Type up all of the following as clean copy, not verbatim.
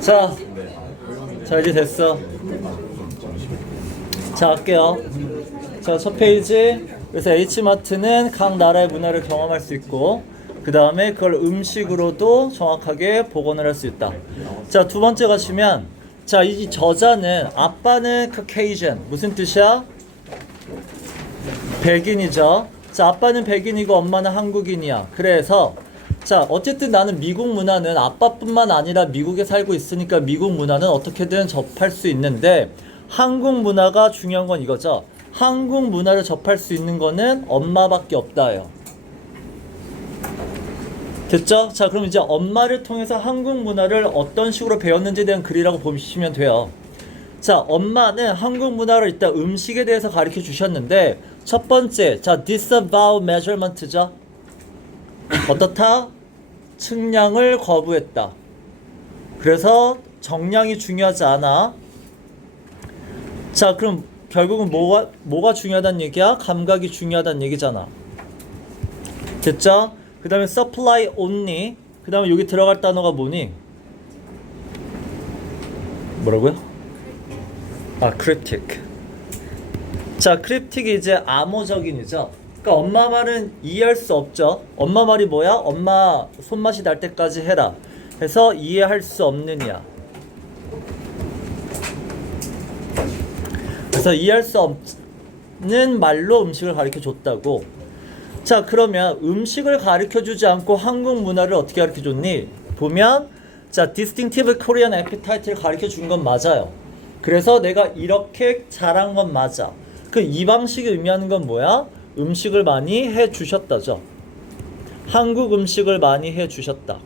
자, 자 이제 됐어. 자 할게요. 자 첫 페이지. 그래서 H마트는 각 나라의 문화를 경험할 수 있고 그 다음에 그걸 음식으로도 정확하게 복원을 할 수 있다. 자 두 번째 가시면 자 이 저자는 아빠는 Caucasian 무슨 뜻이야? 백인이죠. 자 아빠는 백인이고 엄마는 한국인이야. 그래서 자 어쨌든 나는 미국 문화는 아빠뿐만 아니라 미국에 살고 있으니까 미국 문화는 어떻게든 접할 수 있는데 한국 문화가 중요한 건 이거죠. 한국 문화를 접할 수 있는 거는 엄마밖에 없다예요. 됐죠? 자 그럼 이제 엄마를 통해서 한국 문화를 어떤 식으로 배웠는지에 대한 글이라고 보시면 돼요. 자 엄마는 한국 문화를 일단 음식에 대해서 가르쳐 주셨는데 첫 번째 자 disavow measurement죠. 어떻다? 측량을 거부했다. 그래서 정량이 중요하지 않아. 자 그럼 결국은 뭐가 중요하다는 얘기야? 감각이 중요하다는 얘기잖아. 됐죠? 그 다음에 supply only. 그 다음에 여기 들어갈 단어가 뭐니? 뭐라고요? 아 cryptic. 자 cryptic이 이제 암호적인이죠. 그러니까 엄마 말은 이해할 수 없죠. 엄마 말이 뭐야? 엄마 손맛이 날 때까지 해라. 해서 이해할 수 없느냐. 그래서 이해할 수 없는 말로 음식을 가르쳐 줬다고. 자 그러면 음식을 가르쳐 주지 않고 한국 문화를 어떻게 가르쳐 줬니? 보면 자 distinctive Korean appetite를 가르쳐 준 건 맞아요. 그래서 내가 이렇게 잘한 건 맞아. 그 이 방식이 의미하는 건 뭐야? 음식을 많이 해 주셨다죠. 한국 음식을 많이 해 주셨다.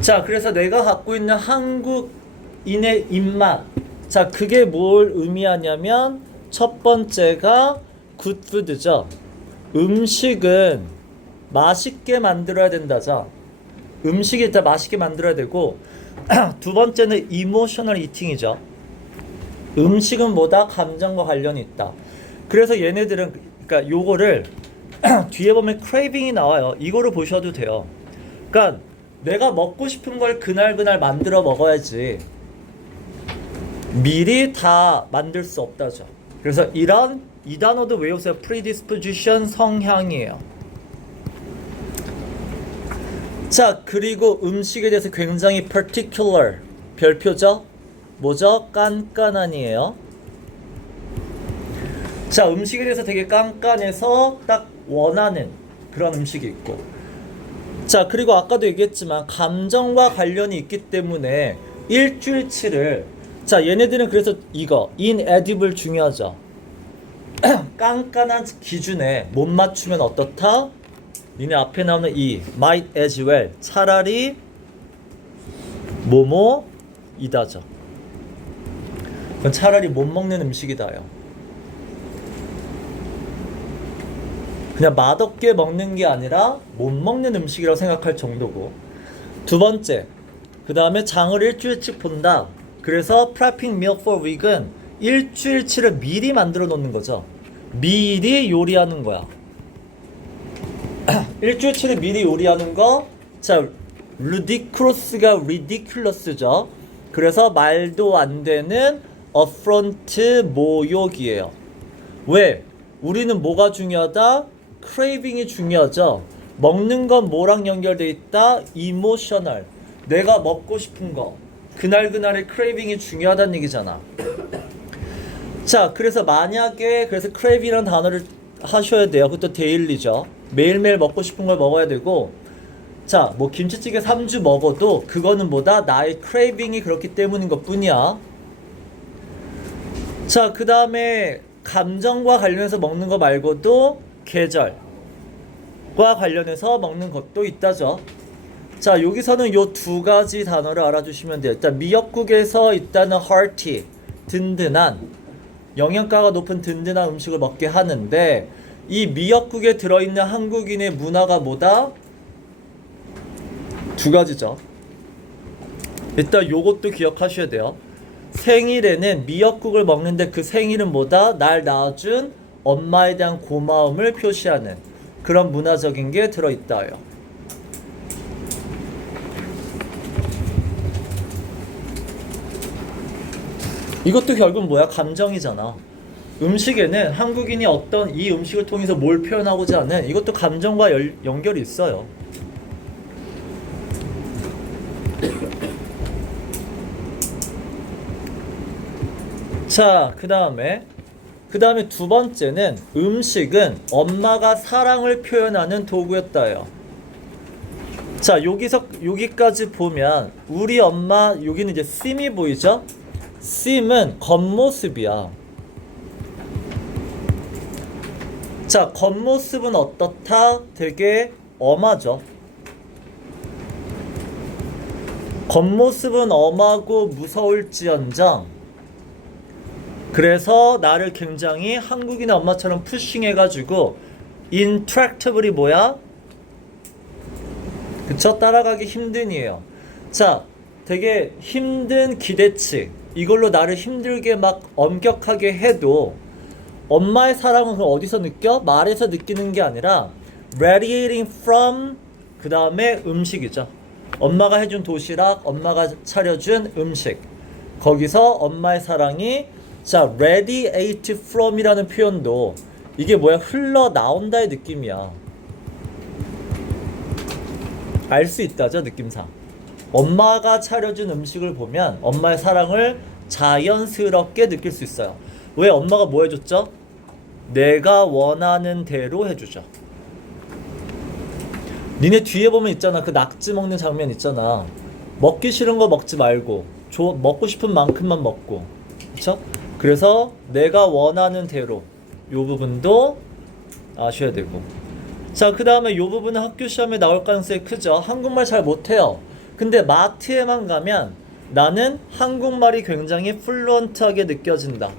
자 그래서 내가 갖고 있는 한국인의 입맛 자 그게 뭘 의미하냐면 첫 번째가 굿푸드죠. 음식은 맛있게 만들어야 된다죠. 음식이 일단 맛있게 만들어야 되고 두 번째는 이모셔널 이팅이죠. 음식은 뭐다? 감정과 관련이 있다. 그래서 얘네들은 그러니까 요거를 뒤에 보면 크레이빙이 나와요. 이거를 보셔도 돼요. 그러니까 내가 먹고 싶은 걸 그날 만들어 먹어야지 미리 다 만들 수 없다죠. 그래서 이 단어도 외우세요. predisposition 성향이에요. 자 그리고 음식에 대해서 굉장히 particular 별표죠. 뭐죠? 깐깐한이에요. 자 음식에 대해서 되게 깐깐해서 딱 원하는 그런 음식이 있고 자 그리고 아까도 얘기했지만 감정과 관련이 있기 때문에 일주일치를 자 얘네들은 그래서 이거 inedible 중요하죠. 깐깐한 기준에 못 맞추면 어떻다? 니네 앞에 나오는 이 might as well 차라리 뭐뭐이다죠. 그건 차라리 못 먹는 음식이다요. 그냥 맛없게 먹는 게 아니라 못 먹는 음식이라고 생각할 정도고. 두 번째 그 다음에 장을 일주일치 본다. 그래서 prepping meal for week은 일주일치를 미리 만들어 놓는 거죠. 미리 요리하는 거야. 일주일치를 미리 요리하는 거. 자 ridiculous가 ridiculous죠. 그래서 말도 안 되는 affront 모욕이에요. 왜? 우리는 뭐가 중요하다? craving이 중요하죠. 먹는 건 뭐랑 연결돼 있다? emotional. 내가 먹고 싶은 거. 그날의 craving이 중요하다는 얘기잖아. 자, 그래서 만약에 그래서 crave이라는 단어를 하셔야 돼요. 그것도 데일리죠. 매일매일 먹고 싶은 걸 먹어야 되고 자, 뭐 김치찌개 3주 먹어도 그거는 뭐다? 나의 craving이 그렇기 때문인 것 뿐이야. 자, 그 다음에 감정과 관련해서 먹는 거 말고도 계절과 관련해서 먹는 것도 있다죠. 자 여기서는 요 두 가지 단어를 알아주시면 돼요. 일단 미역국에서 일단은 hearty 든든한 영양가가 높은 든든한 음식을 먹게 하는데 이 미역국에 들어있는 한국인의 문화가 뭐다? 두 가지죠. 일단 요것도 기억하셔야 돼요. 생일에는 미역국을 먹는데 그 생일은 뭐다? 날 낳아준 엄마에 대한 고마움을 표시하는 그런 문화적인 게 들어있다요. 이것도 결국 뭐야? 감정이잖아. 음식에는 한국인이 어떤 이 음식을 통해서 뭘 표현하고자 하는 이것도 감정과 연결이 있어요. 자, 그 다음에 두 번째는 음식은 엄마가 사랑을 표현하는 도구였다요. 자, 여기까지 보면 우리 엄마, 여기는 이제 씀이 보이죠? 씀은 겉모습이야. 자, 겉모습은 어떻다? 되게 엄하죠. 겉모습은 엄하고 무서울지언정 그래서 나를 굉장히 한국인 엄마처럼 푸싱해가지고 intractable이 뭐야? 그쵸? 따라가기 힘든이에요. 자, 되게 힘든 기대치 이걸로 나를 힘들게 막 엄격하게 해도 엄마의 사랑은 그럼 어디서 느껴? 말에서 느끼는 게 아니라 radiating from 그 다음에 음식이죠. 엄마가 해준 도시락, 엄마가 차려준 음식 거기서 엄마의 사랑이 자, radiate from이라는 표현도 이게 뭐야? 흘러나온다의 느낌이야. 알 수 있다죠, 느낌상. 엄마가 차려준 음식을 보면 엄마의 사랑을 자연스럽게 느낄 수 있어요. 왜? 엄마가 뭐 해줬죠? 내가 원하는 대로 해주죠. 니네 뒤에 보면 있잖아. 그 낙지 먹는 장면 있잖아. 먹기 싫은 거 먹지 말고 먹고 싶은 만큼만 먹고 그쵸? 그래서 내가 원하는 대로 요 부분도 아셔야 되고 자, 그 다음에 요 부분은 학교 시험에 나올 가능성이 크죠. 한국말 잘 못해요. 근데 마트에만 가면 나는 한국말이 굉장히 플루언트하게 느껴진다.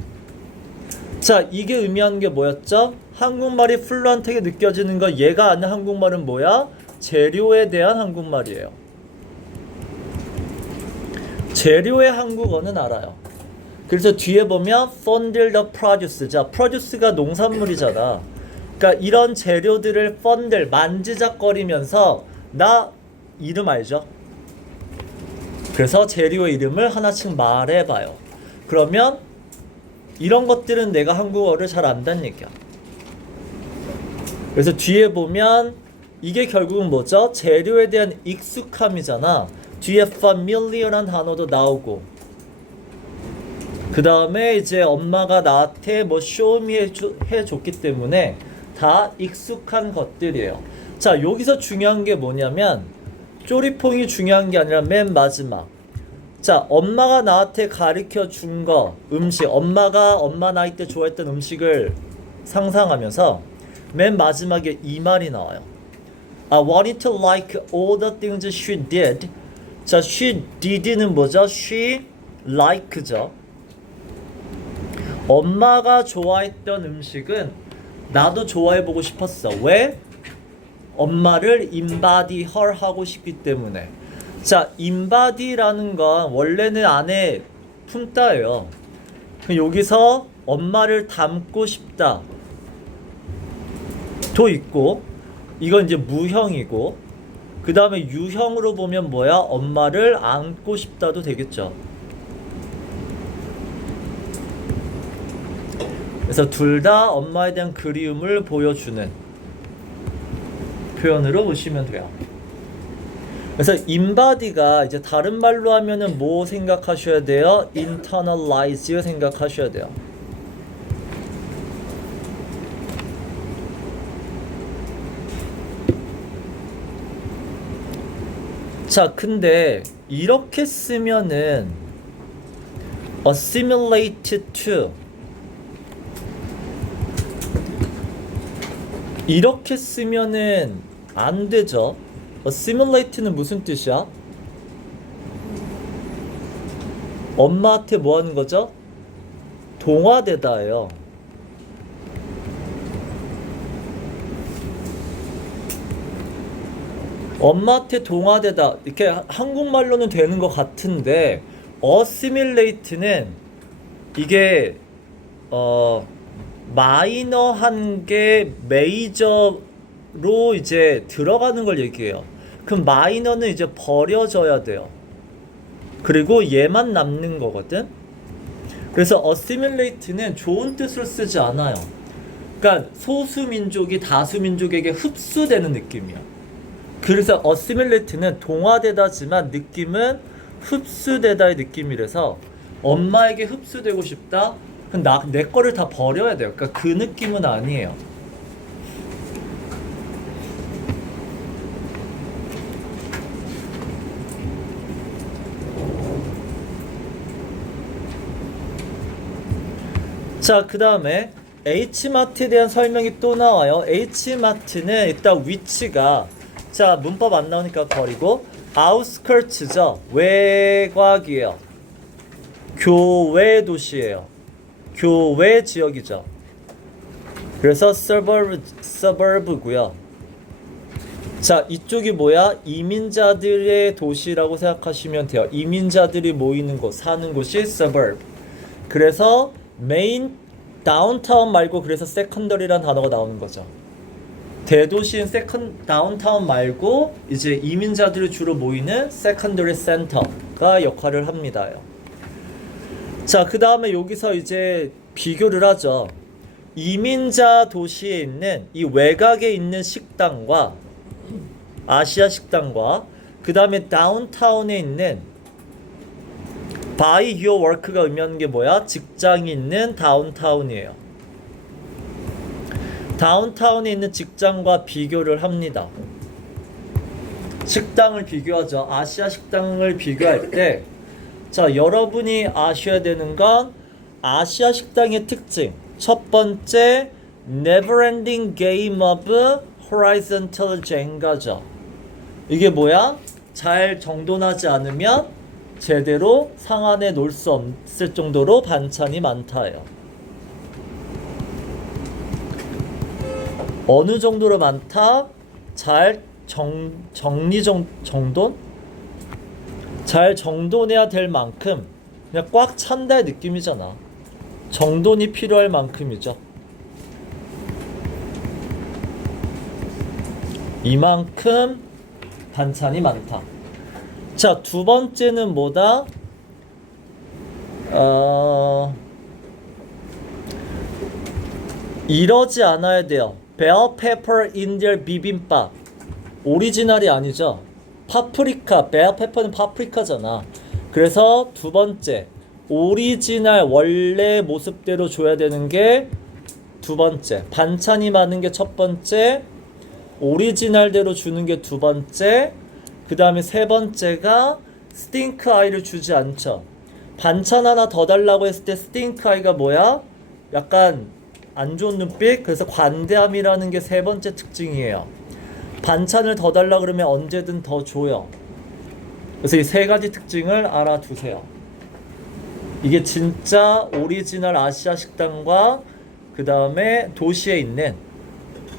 자, 이게 의미하는 게 뭐였죠? 한국말이 플루언트하게 느껴지는 거 얘가 아는 한국말은 뭐야? 재료에 대한 한국말이에요. 재료의 한국어는 알아요. 그래서 뒤에 보면 fundle the produce. 자, produce가 농산물이잖아. 그러니까 이런 재료들을 fundle 만지작거리면서 나 이름 알죠? 그래서 재료의 이름을 하나씩 말해봐요. 그러면 이런 것들은 내가 한국어를 잘 안다는 얘기야. 그래서 뒤에 보면 이게 결국은 뭐죠? 재료에 대한 익숙함이잖아. 뒤에 familiar한 단어도 나오고 그 다음에 이제 엄마가 나한테 뭐 쇼미 해줬기 때문에 다 익숙한 것들이에요. 자, 여기서 중요한 게 뭐냐면 쪼리퐁이 중요한 게 아니라 맨 마지막 자, 엄마가 나한테 가르쳐 준 거 음식 엄마가 엄마 나이 때 좋아했던 음식을 상상하면서 맨 마지막에 이 말이 나와요. I wanted to like all the things she did. 자, she did는 뭐죠? she like죠. 엄마가 좋아했던 음식은 나도 좋아해보고 싶었어. 왜? 엄마를 embody her 하고 싶기 때문에. 자, embody라는 건 원래는 안에 품다예요. 여기서 엄마를 닮고 싶다 도 있고 이건 이제 무형이고 그 다음에 유형으로 보면 뭐야? 엄마를 안고 싶다도 되겠죠. 그래서 둘 다 엄마에 대한 그리움을 보여주는 표현으로 보시면 돼요. 그래서 inbody가 이제 다른 말로 하면은 뭐 생각하셔야 돼요? internalize 생각하셔야 돼요. 자, 근데 이렇게 쓰면은 assimilate to 이렇게 쓰면은 안 되죠. assimilate는 무슨 뜻이야? 엄마한테 뭐 하는 거죠? 동화되다예요. 엄마한테 동화되다 이렇게 한국말로는 되는 것 같은데 assimilate는 이게 마이너한 게 메이저로 이제 들어가는 걸 얘기해요. 그럼 마이너는 이제 버려져야 돼요. 그리고 얘만 남는 거거든. 그래서 assimilate는 좋은 뜻으로 쓰지 않아요. 그러니까 소수민족이 다수민족에게 흡수되는 느낌이야. 그래서 assimilate는 동화되다지만 느낌은 흡수되다의 느낌이라서 엄마에게 흡수되고 싶다? 그럼 내 거를 다 버려야 돼요. 그러니까 그 느낌은 아니에요. 자, 그 다음에 H마트에 대한 설명이 또 나와요. H마트는 일단 위치가, 자, 문법 안 나오니까 버리고, outskirts죠. 외곽이에요. 교외 도시예요. 교외 지역이죠. 그래서 suburb고요. 자, 이쪽이 뭐야? 이민자들의 도시라고 생각하시면 돼요. 이민자들이 모이는 곳, 사는 곳이 suburb. 그래서 메인 다운타운 말고 그래서 세컨더리란 단어가 나오는 거죠. 대도시인 다운타운 말고 이제 이민자들이 주로 모이는 세컨더리 센터가 역할을 합니다. 자, 그 다음에 여기서 이제 비교를 하죠. 이민자 도시에 있는 이 외곽에 있는 식당과 아시아 식당과 그 다음에 다운타운에 있는 by your work가 의미하는 게 뭐야? 직장이 있는 다운타운이에요. 다운타운에 있는 직장과 비교를 합니다. 식당을 비교하죠. 아시아 식당을 비교할 때, 자, 여러분이 아셔야 되는 건 아시아 식당의 특징. 첫 번째, never-ending game of horizontal Jenga죠. 이게 뭐야? 잘 정돈하지 않으면 제대로 상 안에 놓을 수 없을 정도로 반찬이 많다예요. 어느 정도로 많다? 잘 정돈? 잘 정돈해야 될 만큼 그냥 꽉 찬다의 느낌이잖아. 정돈이 필요할 만큼이죠. 이만큼 반찬이 많다. 자, 두 번째는 뭐다? 이러지 않아야 돼요. bell pepper in their 비빔밥. 오리지널이 아니죠. 파프리카, bell pepper는 파프리카잖아. 그래서 두 번째, 오리지널 원래 모습대로 줘야 되는 게 두 번째, 반찬이 많은 게 첫 번째, 오리지널대로 주는 게 두 번째, 그 다음에 세 번째가 스팅크 아이를 주지 않죠. 반찬 하나 더 달라고 했을 때 스팅크 아이가 뭐야? 약간 안 좋은 눈빛? 그래서 관대함이라는 게 세 번째 특징이에요. 반찬을 더 달라 그러면 언제든 더 줘요. 그래서 이 세 가지 특징을 알아두세요. 이게 진짜 오리지널 아시아 식당과 그 다음에 도시에 있는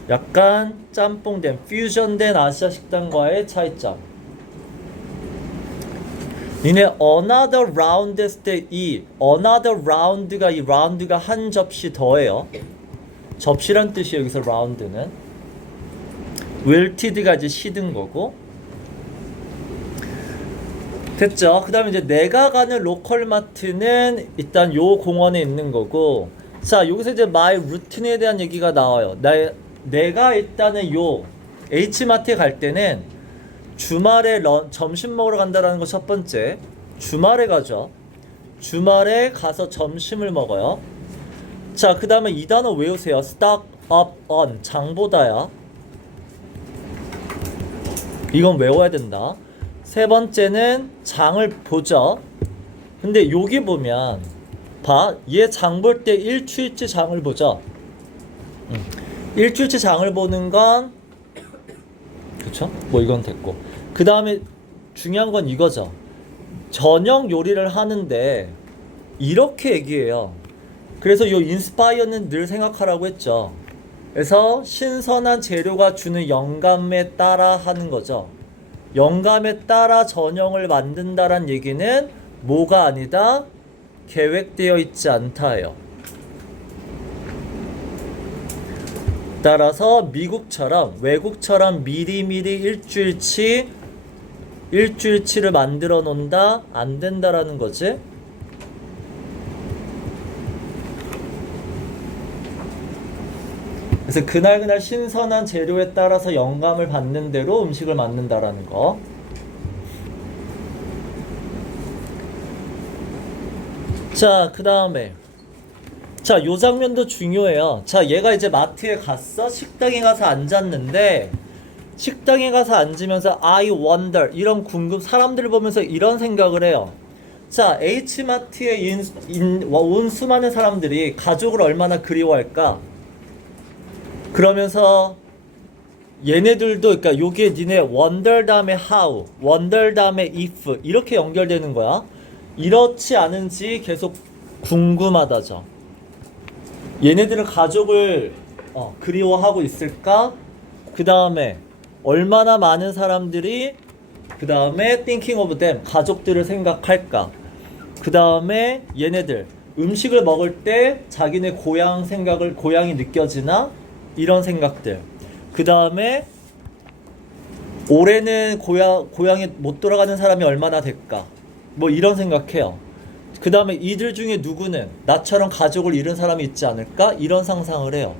약간 짬뽕된 퓨전된 아시아 식당과의 차이점. 니네 another round 했을 때 이 another round가 이 round가 한 접시 더해요. 접시란 뜻이에요. 여기서 round는 wilted가 이제 시든 거고. 됐죠? 그 다음에 이제 내가 가는 로컬 마트는 일단 요 공원에 있는 거고. 자, 여기서 이제 my routene에 대한 얘기가 나와요. 내가 일단은 요 H마트에 갈 때는 주말에 점심 먹으러 간다라는 거 첫 번째. 주말에 가죠. 주말에 가서 점심을 먹어요. 자, 그 다음에 이 단어 외우세요. stock up on, 장보다야. 이건 외워야 된다. 세 번째는 장을 보죠. 근데 여기 보면 봐, 얘 장 볼 때 일주일치 장을 보죠. 일주일치 장을 보는 건 그쵸? 뭐 이건 됐고, 그 다음에 중요한 건 이거죠. 저녁 요리를 하는데 이렇게 얘기해요. 그래서 요 인스파이어는 늘 생각하라고 했죠. 그래서 신선한 재료가 주는 영감에 따라 하는 거죠. 영감에 따라 저녁을 만든다란 얘기는 뭐가 아니다? 계획되어 있지 않다예요. 따라서 미국처럼 외국처럼 미리미리 일주일치를 만들어 놓는다 안 된다라는 거지. 그래서 그날 신선한 재료에 따라서 영감을 받는 대로 음식을 만든다라는 거. 자, 그 다음에 자, 요 장면도 중요해요. 자, 얘가 이제 마트에 갔어. 식당에 가서 앉았는데 식당에 가서 앉으면서 I wonder 이런 사람들을 보면서 이런 생각을 해요. 자, H마트에 온 수많은 사람들이 가족을 얼마나 그리워할까? 그러면서 얘네들도 그러니까 요게 니네 wonder 다음에 how, wonder 다음에 if 이렇게 연결되는 거야. 이렇지 않은지 계속 궁금하다죠. 얘네들은 가족을 그리워하고 있을까? 그 다음에 얼마나 많은 사람들이 그 다음에 thinking of them 가족들을 생각할까? 그 다음에 얘네들 음식을 먹을 때 자기네 고향이 느껴지나? 이런 생각들. 그 다음에 올해는 고향에 못 돌아가는 사람이 얼마나 될까? 뭐 이런 생각해요. 그 다음에 이들 중에 누구는 나처럼 가족을 잃은 사람이 있지 않을까? 이런 상상을 해요.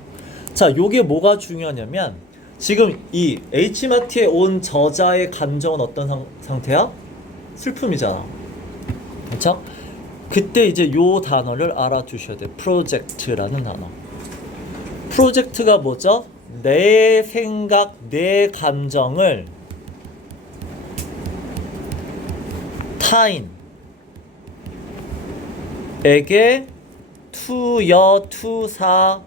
자, 요게 뭐가 중요하냐면 지금 이 H마트에 온 저자의 감정은 어떤 상태야? 슬픔이잖아. 그쵸? 그때 이제 요 단어를 알아두셔야 돼. 프로젝트라는 단어. 프로젝트가 뭐죠? 내 생각, 내 감정을 타인에게 투사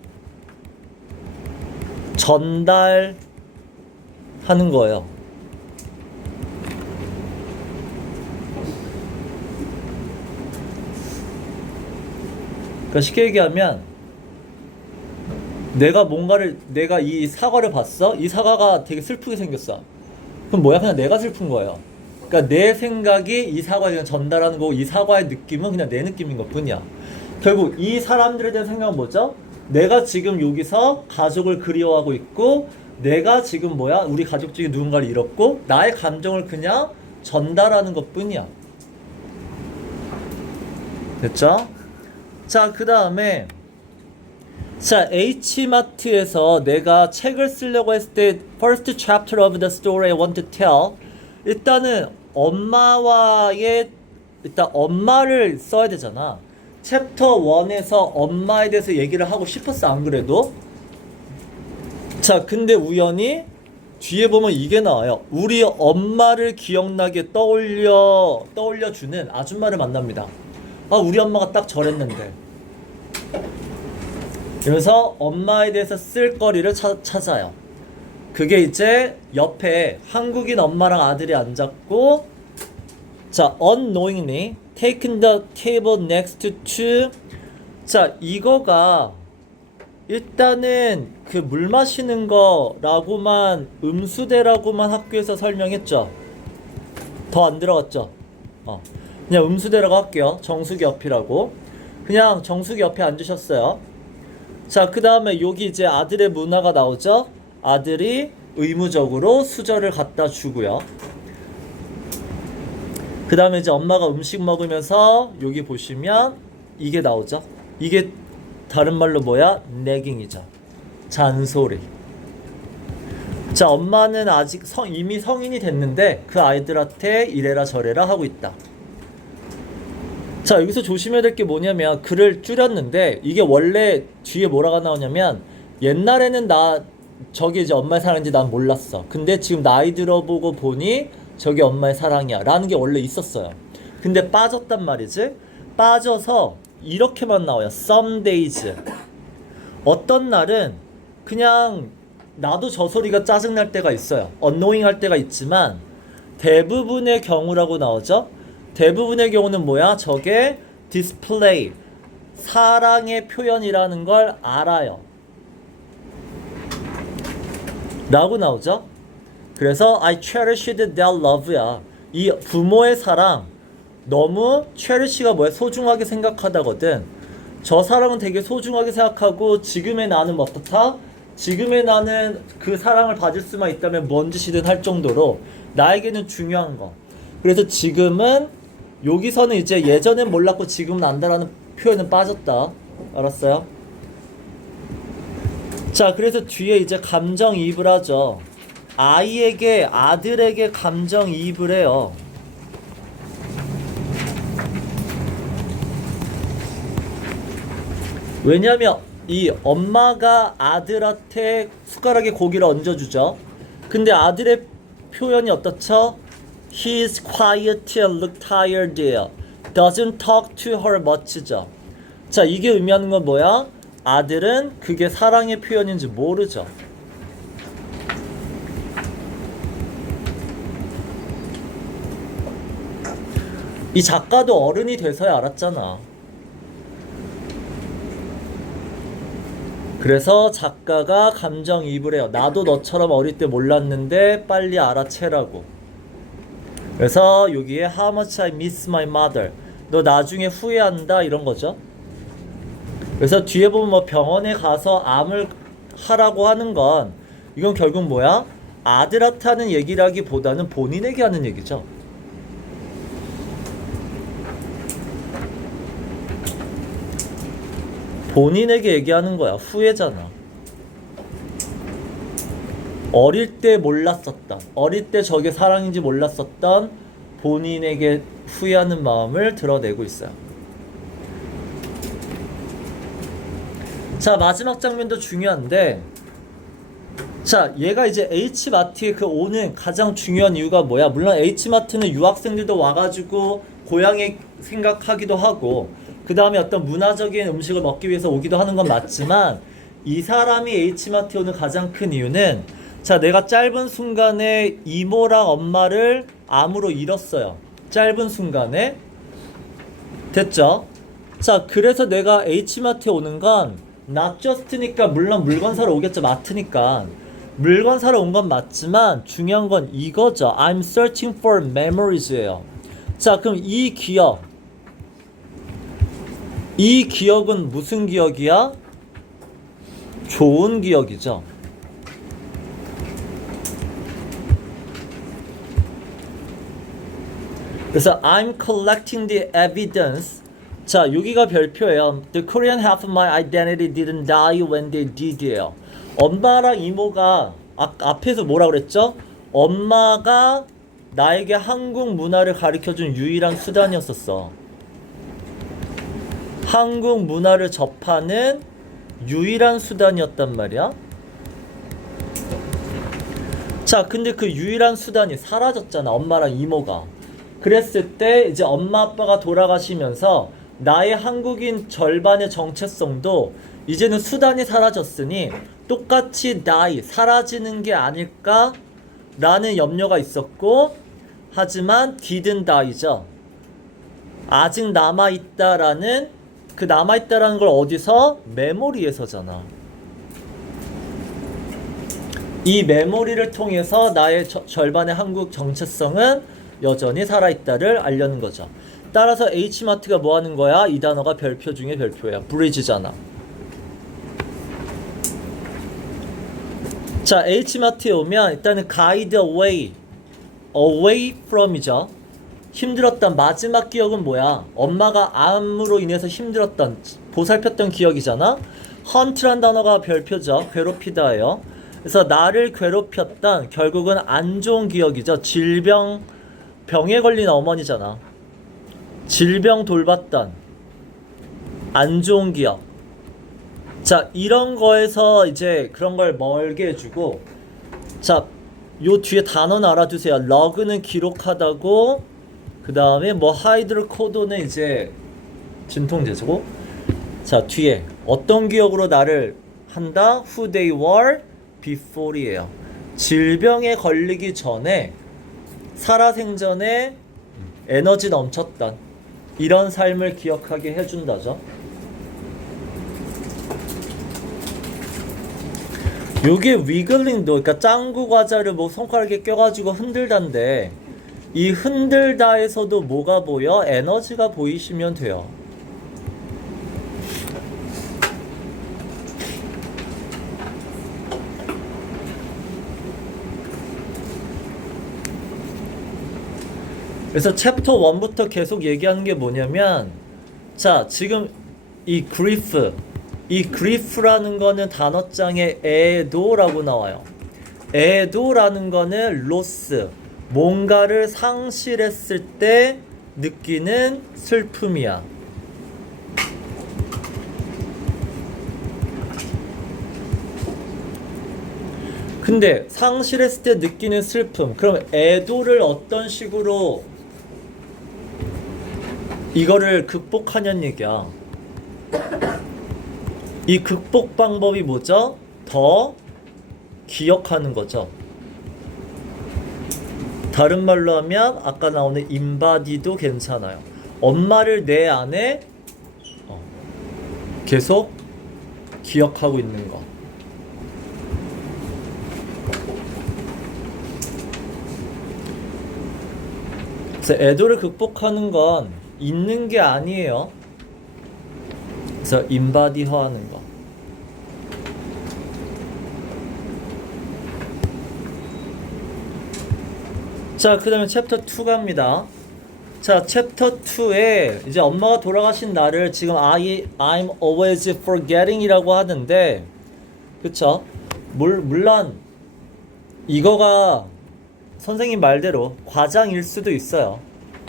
전달하는 거예요. 그러니까 쉽게 얘기하면 내가 이 사과를 봤어? 이 사과가 되게 슬프게 생겼어. 그럼 뭐야? 그냥 내가 슬픈 거예요. 그러니까 내 생각이 이 사과에 그냥 전달하는 거고 이 사과의 느낌은 그냥 내 느낌인 것 뿐이야. 결국 이 사람들에 대한 생각은 뭐죠? 내가 지금 여기서 가족을 그리워하고 있고 내가 지금 우리 가족 중에 누군가를 잃었고 나의 감정을 그냥 전달하는 것 뿐이야. 됐죠? 자, 그 다음에 자, H마트에서 내가 책을 쓰려고 했을 때 First chapter of the story I want to tell 일단은 일단 엄마를 써야 되잖아. 챕터 1에서 엄마에 대해서 얘기를 하고 싶었어, 안 그래도? 자, 근데 우연히 뒤에 보면 이게 나와요. 우리 엄마를 기억나게 떠올려주는 아줌마를 만납니다. 아, 우리 엄마가 딱 저랬는데. 그래서 엄마에 대해서 쓸 거리를 찾아요. 그게 이제 옆에 한국인 엄마랑 아들이 앉았고, 자, unknowingly taken the table next to. 자, 이거가 일단은 그 물 마시는 거라고만 음수대라고만 학교에서 설명했죠. 더 안 들어갔죠. 그냥 음수대라고 할게요. 정수기 옆이라고. 그냥 정수기 옆에 앉으셨어요. 자, 그 다음에 여기 이제 아들의 문화가 나오죠. 아들이 의무적으로 수저를 갖다 주고요. 그 다음에 이제 엄마가 음식 먹으면서 여기 보시면 이게 나오죠. 이게 다른 말로 뭐야? 내깅이죠. 잔소리. 자, 엄마는 아직 이미 성인이 됐는데 그 아이들한테 이래라 저래라 하고 있다. 자, 여기서 조심해야 될 게 뭐냐면 글을 줄였는데 이게 원래 뒤에 뭐라고 나오냐면 옛날에는 저게 이제 엄마의 사랑인지 난 몰랐어. 근데 지금 나이 들어보고 보니 저게 엄마의 사랑이야 라는 게 원래 있었어요. 근데 빠졌단 말이지. 빠져서 이렇게만 나와요. Some days. 어떤 날은 그냥 나도 저 소리가 짜증날 때가 있어요. annoying 할 때가 있지만 대부분의 경우라고 나오죠. 대부분의 경우는 뭐야? 저게 display, 사랑의 표현이라는 걸 알아요 라고 나오죠. 그래서 I cherished their love야. 이 부모의 사랑 너무 cherish가 뭐야? 소중하게 생각하다거든. 저 사랑은 되게 소중하게 생각하고 지금의 나는 어떻다? 지금의 나는 그 사랑을 받을 수만 있다면 뭔 짓이든 할 정도로 나에게는 중요한 거. 그래서 지금은 여기서는 이제 예전엔 몰랐고 지금은 안다라는 표현은 빠졌다. 알았어요? 자, 그래서 뒤에 이제 감정이입을 하죠. 아이에게, 아들에게 감정이입을 해요. 왜냐면 이 엄마가 아들한테 숟가락에 고기를 얹어주죠. 근데 아들의 표현이 어떻죠? He's quiet and look tired. Doesn't talk to her much죠. 자, 이게 의미하는 건 뭐야? 아들은 그게 사랑의 표현인지 모르죠. 이 작가도 어른이 돼서야 알았잖아. 그래서 작가가 감정이입을 해요. 나도 너처럼 어릴 때 몰랐는데 빨리 알아채라고. 그래서 여기에 How much I miss my mother. 너 나중에 후회한다 이런 거죠. 그래서 뒤에 보면 뭐 병원에 가서 암을 하라고 하는 건 이건 결국 뭐야? 아들한테 하는 얘기라기보다는 본인에게 하는 얘기죠. 본인에게 얘기하는 거야. 후회잖아. 어릴 때 몰랐었던, 어릴 때 저게 사랑인지 몰랐었던 본인에게 후회하는 마음을 드러내고 있어요. 자, 마지막 장면도 중요한데, 자, 얘가 이제 H마트에 그 오는 가장 중요한 이유가 뭐야? 물론 H마트는 유학생들도 와가지고 고향에 생각하기도 하고, 그 다음에 어떤 문화적인 음식을 먹기 위해서 오기도 하는 건 맞지만, 이 사람이 H마트에 오는 가장 큰 이유는, 자, 내가 짧은 순간에 이모랑 엄마를 암으로 잃었어요. 짧은 순간에. 됐죠? 자, 그래서 내가 H마트에 오는 건 not just니까 물론 물건 사러 오겠죠. 마트니까. 물건 사러 온 건 맞지만 중요한 건 이거죠. I'm searching for memories예요. 자, 그럼 이 기억은 무슨 기억이야? 좋은 기억이죠. 그래서 I'm collecting the evidence. 자, 여기가 별표예요. The Korean half of my identity didn't die when they did예요. 엄마랑 이모가 앞에서 뭐라 그랬죠? 엄마가 나에게 한국 문화를 가르쳐준 유일한 수단이었었어. 한국 문화를 접하는 유일한 수단이었단 말이야. 자, 근데 그 유일한 수단이 사라졌잖아. 엄마랑 이모가. 그랬을 때 이제 엄마 아빠가 돌아가시면서 나의 한국인 절반의 정체성도 이제는 수단이 사라졌으니 똑같이 사라지는 게 아닐까 라는 염려가 있었고, 하지만 didn't die죠. 아직 남아있다라는, 그 남아있다라는 걸 어디서? 메모리에서잖아. 이 메모리를 통해서 나의 절반의 한국 정체성은 여전히 살아있다를 알려는 거죠. 따라서 H마트가 뭐 하는 거야? 이 단어가 별표 중에 별표야. 브리지잖아. 자, H마트에 오면 일단은 guide away from이죠. 힘들었던 마지막 기억은 뭐야? 엄마가 암으로 인해서 힘들었던, 보살폈던 기억이잖아. hunt란 단어가 별표죠. 괴롭히다예요. 그래서 나를 괴롭혔던, 결국은 안 좋은 기억이죠. 병에 걸린 어머니잖아. 질병 돌봤던 안 좋은 기억. 자, 이런 거에서 이제 그런 걸 멀게 해주고, 자, 요 뒤에 단어는 알아두세요. 러그는 기록하다고, 그 다음에 뭐 하이드로 코드는 이제 진통제고. 자, 뒤에 어떤 기억으로 나를 한다? Who they were before이에요. 질병에 걸리기 전에 살아생전에 에너지 넘쳤던 이런 삶을 기억하게 해준다죠. 요게 위글링도, 그러니까 짱구 과자를 뭐 손가락에 껴가지고 흔들다인데, 이 흔들다에서도 뭐가 보여? 에너지가 보이시면 돼요. 그래서 챕터 1부터 계속 얘기하는 게 뭐냐면, 자, 지금 이 grief라는 거는 단어장에 에도라고 나와요. 에도라는 거는 loss, 뭔가를 상실했을 때 느끼는 슬픔이야. 근데 상실했을 때 느끼는 슬픔, 그럼 애도를 어떤 식으로 이거를 극복하냐는 얘기야. 이 극복 방법이 뭐죠? 더 기억하는 거죠. 다른 말로 하면 아까 나오는 인바디도 괜찮아요. 엄마를 내 안에 계속 기억하고 있는 거. 그래서 애도를 극복하는 건 있는 게 아니에요. 그래서 인바디화하는 거. 자, 그 다음에 챕터 2 갑니다. 자, 챕터 2에 이제 엄마가 돌아가신 날을 지금 I'm always forgetting 이라고 하는데, 그쵸? 물론 이거가 선생님 말대로 과장일 수도 있어요.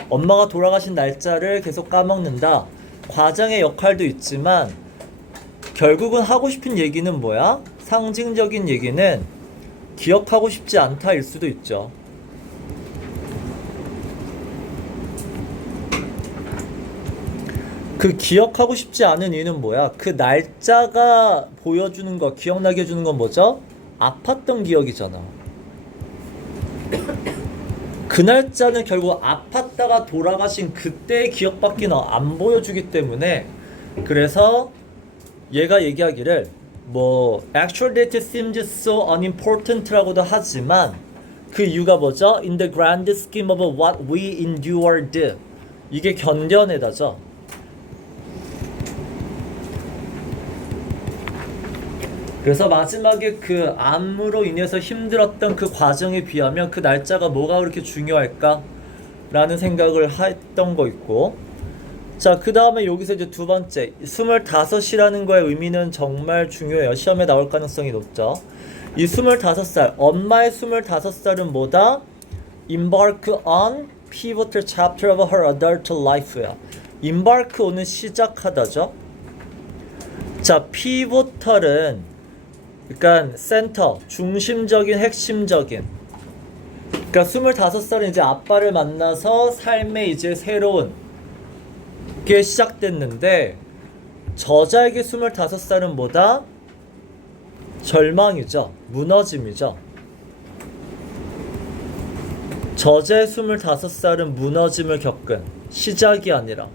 엄마가 돌아가신 날짜를 계속 까먹는다. 과장의 역할도 있지만 결국은 하고 싶은 얘기는 뭐야? 상징적인 얘기는 기억하고 싶지 않다일 수도 있죠. 그 기억하고 싶지 않은 이유는 뭐야? 그 날짜가 보여주는 거, 기억나게 해주는 건 뭐죠? 아팠던 기억이잖아. 그 날짜는 결국 아팠다가 돌아가신 그때의 기억밖에 안 보여주기 때문에, 그래서 얘가 얘기하기를 뭐 actual date seems so unimportant라고도 하지만 그 이유가 뭐죠? In the grand scheme of what we endured, 이게 견뎌내다죠. 그래서 마지막에 그 암으로 인해서 힘들었던 그 과정에 비하면 그 날짜가 뭐가 그렇게 중요할까? 라는 생각을 했던 거 있고, 자, 그 다음에 여기서 이제 두 번째 25이라는 거의 의미는 정말 중요해요. 시험에 나올 가능성이 높죠. 이 25살, 엄마의 25살은 뭐다? Embark on pivotal chapter of her adult life야. Embark on은 시작하다죠. 자, pivotal은 그러니까 센터, 중심적인, 핵심적인. 그러니까 25살은 이제 아빠를 만나서 삶의 이제 새로운 게 시작됐는데, 저자에게 25살은 뭐다? 절망이죠. 무너짐이죠. 저자의 25살은 무너짐을 겪은 시작이 아니라.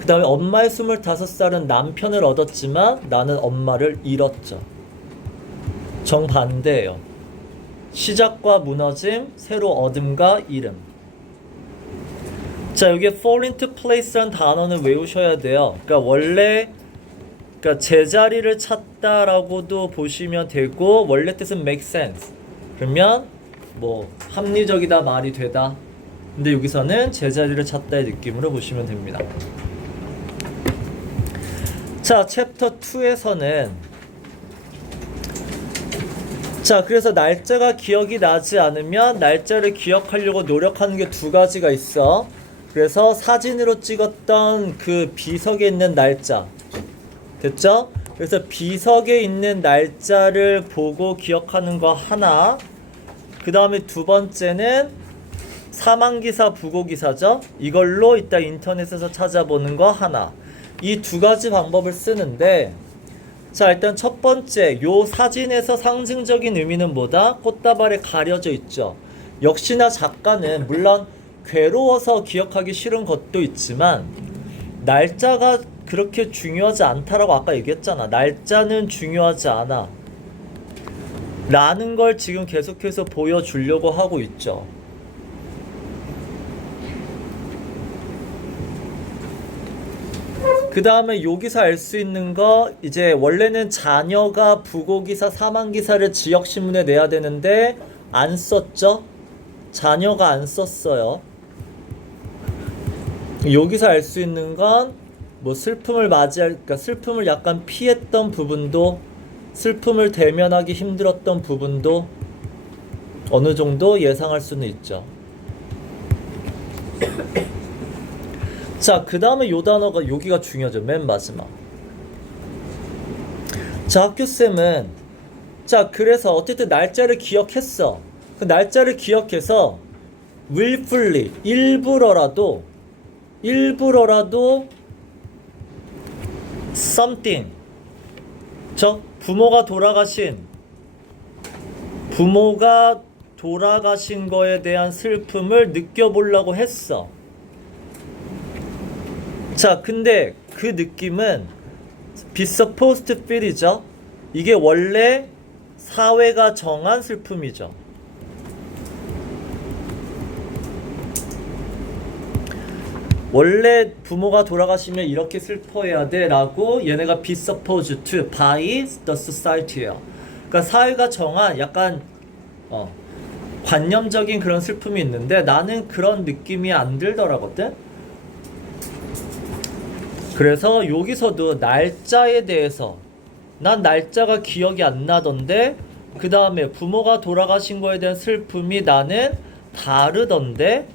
그 다음에 엄마의 25살은 남편을 얻었지만 나는 엄마를 잃었죠. 정반대예요. 시작과 무너짐, 새로 얻음과 잃음. 자, 여기에 fall into place라는 단어는 외우셔야 돼요. 그러니까 원래 제자리를 찾다라고도 보시면 되고, 원래 뜻은 make sense. 그러면 뭐 합리적이다, 말이 되다. 근데 여기서는 제자리를 찾다의 느낌으로 보시면 됩니다. 자, 챕터 2에서는 자, 그래서 날짜가 기억이 나지 않으면 날짜를 기억하려고 노력하는 게 두 가지가 있어. 그래서 사진으로 찍었던 그 비석에 있는 날짜, 됐죠? 그래서 비석에 있는 날짜를 보고 기억하는 거 하나, 그 다음에 두 번째는 사망기사, 부고기사죠? 이걸로 이따 인터넷에서 찾아보는 거 하나. 이 두 가지 방법을 쓰는데, 자, 일단 첫 번째, 요 사진에서 상징적인 의미는 뭐다? 꽃다발에 가려져 있죠. 역시나 작가는 물론 괴로워서 기억하기 싫은 것도 있지만 날짜가 그렇게 중요하지 않다라고 아까 얘기했잖아. 날짜는 중요하지 않아 라는 걸 지금 계속해서 보여주려고 하고 있죠. 그 다음에 여기서 알 수 있는 거, 이제 원래는 자녀가 부고기사, 사망기사를 지역신문에 내야 되는데 안 썼죠? 자녀가 안 썼어요. 여기서 알 수 있는 건 뭐 슬픔을 그러니까 슬픔을 약간 피했던 부분도, 슬픔을 대면하기 힘들었던 부분도 어느 정도 예상할 수는 있죠. 자, 그 다음에 요 단어가 여기가 중요하죠. 맨 마지막. 자, 학교쌤은 자, 그래서 어쨌든 날짜를 기억했어. 그 날짜를 기억해서 willfully, 일부러라도 something, 부모가 돌아가신 거에 대한 슬픔을 느껴보려고 했어. 자, 근데 그 느낌은 be supposed to feel이죠. 이게 원래 사회가 정한 슬픔이죠. 원래 부모가 돌아가시면 이렇게 슬퍼해야 돼 라고 얘네가 be supposed to by the society예요. 그러니까 사회가 정한 약간 관념적인 그런 슬픔이 있는데 나는 그런 느낌이 안 들더라거든. 그래서 여기서도 날짜에 대해서 난 날짜가 기억이 안 나던데, 그 다음에 부모가 돌아가신 거에 대한 슬픔이 나는 다르던데,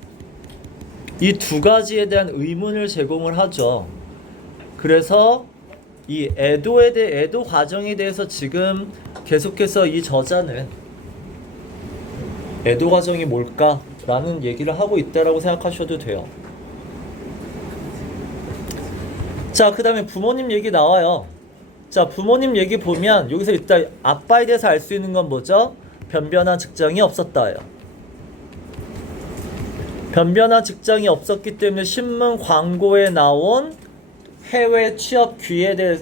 이 두 가지에 대한 의문을 제공을 하죠. 그래서 이 애도 과정에 대해서 지금 계속해서 이 저자는 애도 과정이 뭘까라는 얘기를 하고 있다라고 생각하셔도 돼요. 자, 그 다음에 부모님 얘기 나와요. 자, 부모님 얘기 보면 여기서 일단 아빠에 대해서 알 수 있는 건 뭐죠? 변변한 직장이 없었다예요. 변변한 직장이 없었기 때문에 신문 광고에 나온 해외 취업 기회를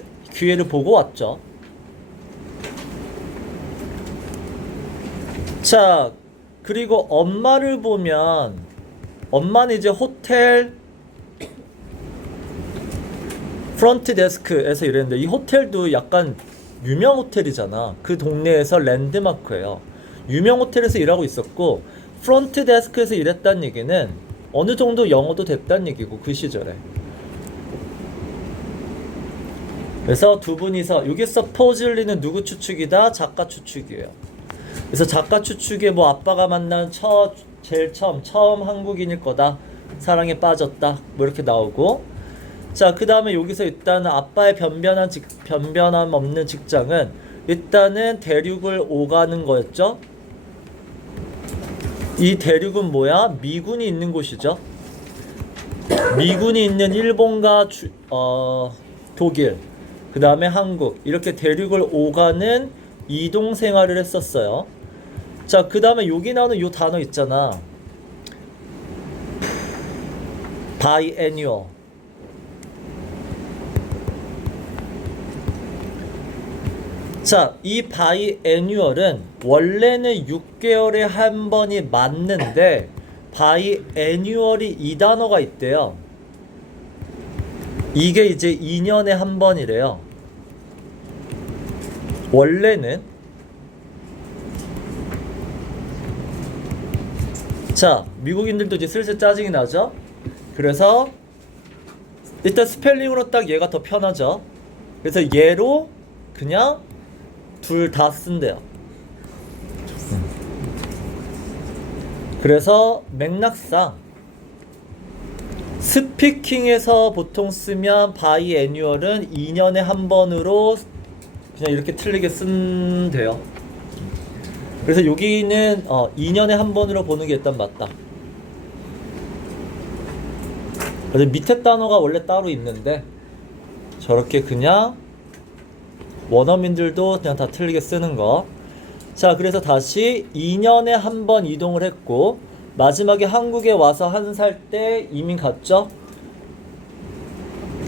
보고 왔죠. 자, 그리고 엄마를 보면 엄마는 이제 호텔 프런트 데스크에서 일했는데, 이 호텔도 약간 유명 호텔이잖아. 그 동네에서 랜드마크예요. 유명 호텔에서 일하고 있었고, 프런트 데스크에서 일했다는 얘기는 어느 정도 영어도 됐다는 얘기고, 그 시절에. 그래서 두 분이서, 여기 supposedly는 누구 추측이다? 작가 추측이에요. 그래서 작가 추측에 뭐 아빠가 만난 제일 처음 한국인일 거다, 사랑에 빠졌다, 뭐 이렇게 나오고. 자, 그 다음에 여기서 일단은 아빠의 변변함 없는 직장은 일단은 대륙을 오가는 거였죠. 이 대륙은 뭐야? 미군이 있는 곳이죠. 미군이 있는 일본과 독일, 그 다음에 한국, 이렇게 대륙을 오가는 이동 생활을 했었어요. 자, 그 다음에 여기 나오는 요 단어 있잖아. biannual. 자, 이 바이애뉴얼은 원래는 6개월에 한 번이 맞는데 바이애뉴얼이 이 단어가 있대요. 이게 이제 2년에 한 번이래요. 원래는. 자, 미국인들도 이제 슬슬 짜증이 나죠. 그래서 일단 스펠링으로 딱 얘가 더 편하죠. 그래서 얘로 그냥 둘 다 쓴대요. 그래서 맥락상 스피킹에서 보통 쓰면 바이애뉴얼은 2년에 한 번으로 그냥 이렇게 틀리게 쓴대요. 그래서 여기는 2년에 한 번으로 보는 게 일단 맞다. 그래서 밑에 단어가 원래 따로 있는데 저렇게 그냥 원어민들도 그냥 다 틀리게 쓰는 거. 자, 그래서 다시 2년에 한 번 이동을 했고, 마지막에 한국에 와서 1살 때 이민 갔죠.